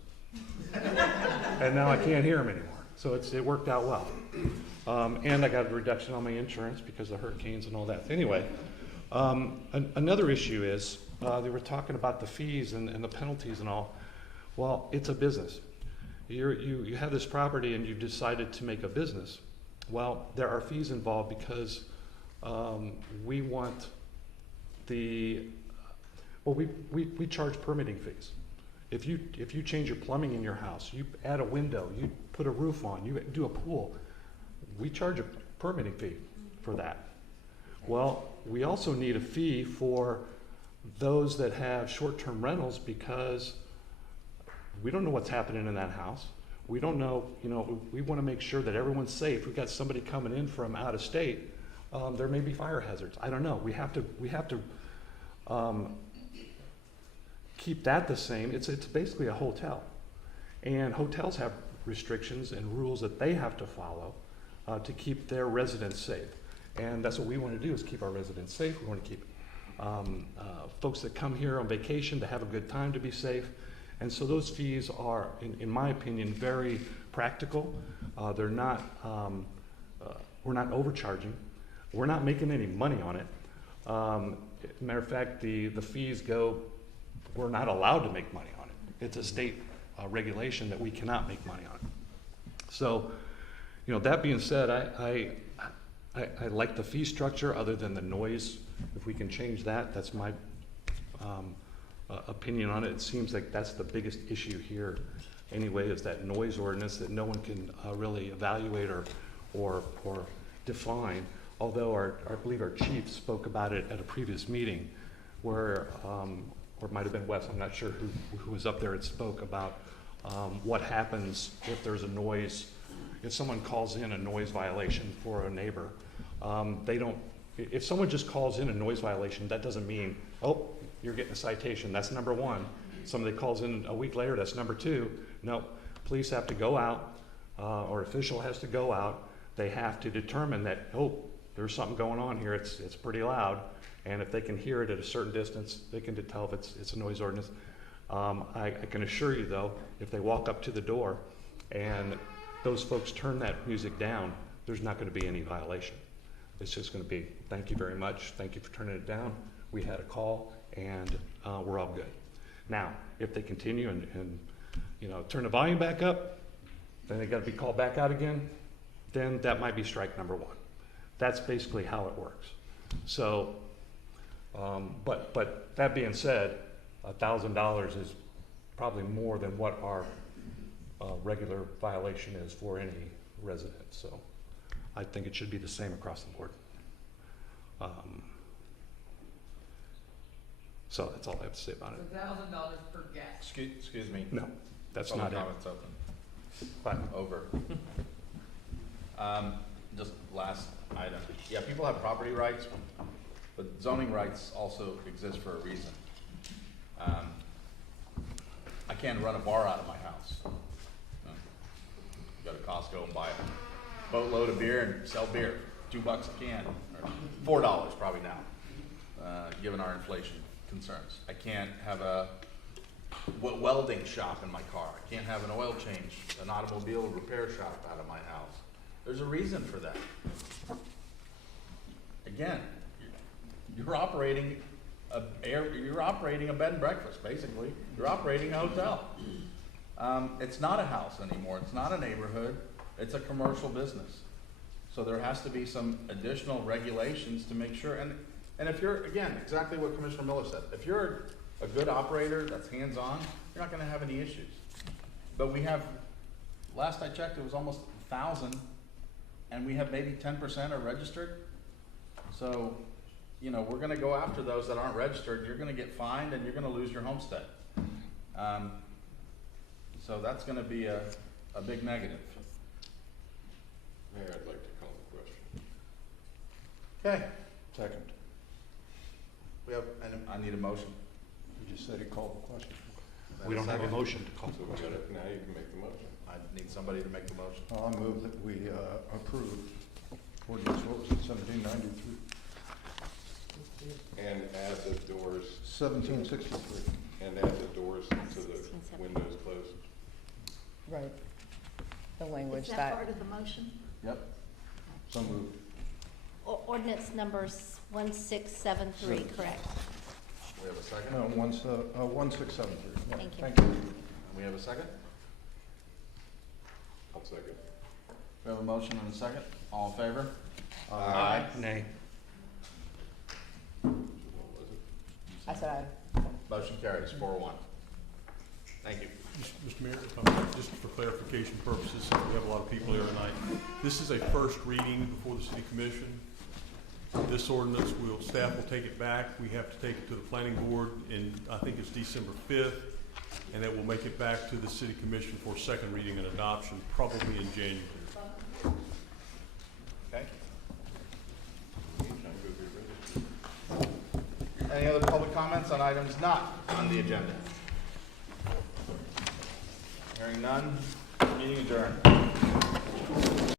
And now I can't hear him anymore, so it worked out well. And I got a reduction on my insurance because of hurricanes and all that. Anyway, another issue is, they were talking about the fees and the penalties and all. Well, it's a business. You have this property and you've decided to make a business. Well, there are fees involved because we want we charge permitting fees. If you change your plumbing in your house, you add a window, you put a roof on, you do a pool, we charge a permitting fee for that. Well, we also need a fee for those that have short-term rentals because we don't know what's happening in that house. We don't know, we want to make sure that everyone's safe. We've got somebody coming in from out of state. There may be fire hazards. I don't know. We have to keep that the same. It's basically a hotel. And hotels have restrictions and rules that they have to follow to keep their residents safe. And that's what we want to do, is keep our residents safe. We want to keep folks that come here on vacation to have a good time, to be safe. And so those fees are, in my opinion, very practical. They're not, we're not overcharging. We're not making any money on it. Matter of fact, the fees we're not allowed to make money on it. It's a state regulation that we cannot make money on it. So, that being said, I like the fee structure other than the noise. If we can change that, that's my opinion on it. It seems like that's the biggest issue here anyway, is that noise ordinance that no one can really evaluate or define. Although I believe our chief spoke about it at a previous meeting where, or it might have been Wes, I'm not sure who was up there and spoke about what happens if there's a noise, if someone calls in a noise violation for a neighbor. If someone just calls in a noise violation, that doesn't mean, oh, you're getting a citation. That's number one. Somebody calls in a week later, that's number two. No, police have to go out, or official has to go out. They have to determine that, oh, there's something going on here. It's pretty loud. And if they can hear it at a certain distance, they can tell if it's a noise ordinance. I can assure you, though, if they walk up to the door and those folks turn that music down, there's not going to be any violation. It's just going to be, thank you very much. Thank you for turning it down. We had a call, and we're all good. Now, if they continue and turn the volume back up, then they got to be called back out again. Then that might be strike number one. That's basically how it works. So, but that being said, $1,000 is probably more than what our regular violation is for any resident. So, I think it should be the same across the board. So that's all I have to say about it. $1,000 per guest. Excuse me. No, that's not it. Comments open. Fine. Over. Just last item. Yeah, people have property rights, but zoning rights also exist for a reason. I can't run a bar out of my house. Go to Costco and buy a boatload of beer and sell beer, $2 a can, or $4 probably now, given our inflation concerns. I can't have a welding shop in my car. I can't have an oil change, an automobile repair shop out of my house. There's a reason for that. Again, you're operating a bed and breakfast, basically. You're operating a hotel. It's not a house anymore. It's not a neighborhood. It's a commercial business. So there has to be some additional regulations to make sure. And if you're, again, exactly what Commissioner Miller said, if you're a good operator that's hands-on, you're not going to have any issues. But we have, last I checked, it was almost 1,000, and we have maybe 10% are registered. So, you know, we're gonna go after those that aren't registered. You're gonna get fined and you're gonna lose your homestead. So that's gonna be a big negative. Mayor, I'd like to call the question. Okay, Second. we have, and I need a motion. You just said he called the question. We don't have a Second. motion to call. So we got it, now you can make the motion. I need somebody to make the motion. I'll move that we approve ordinance, what was it, 1793? And add the doors, 1763. and add the doors to the windows closed. Right. The language Is that that, part of the motion? Yep. So moved. Ordinance numbers 1673, correct? We have a second? No, 1673. Yeah, Thank you. Thank you. And we have a second? I'll second. We have a motion and a second. All in favor? Nay. I said I. Motion carries 4-1. Thank you. Mr. Mayor, if I might, just for clarification purposes, since we have a lot of people here tonight, this is a first reading before the city commission. This ordinance, staff will take it back. We have to take it to the planning board in, I think it's December 5th, and it will make it back to the city commission for second reading and adoption, probably in January. Okay. Any other public comments on items not on the agenda? Hearing none, meeting adjourned.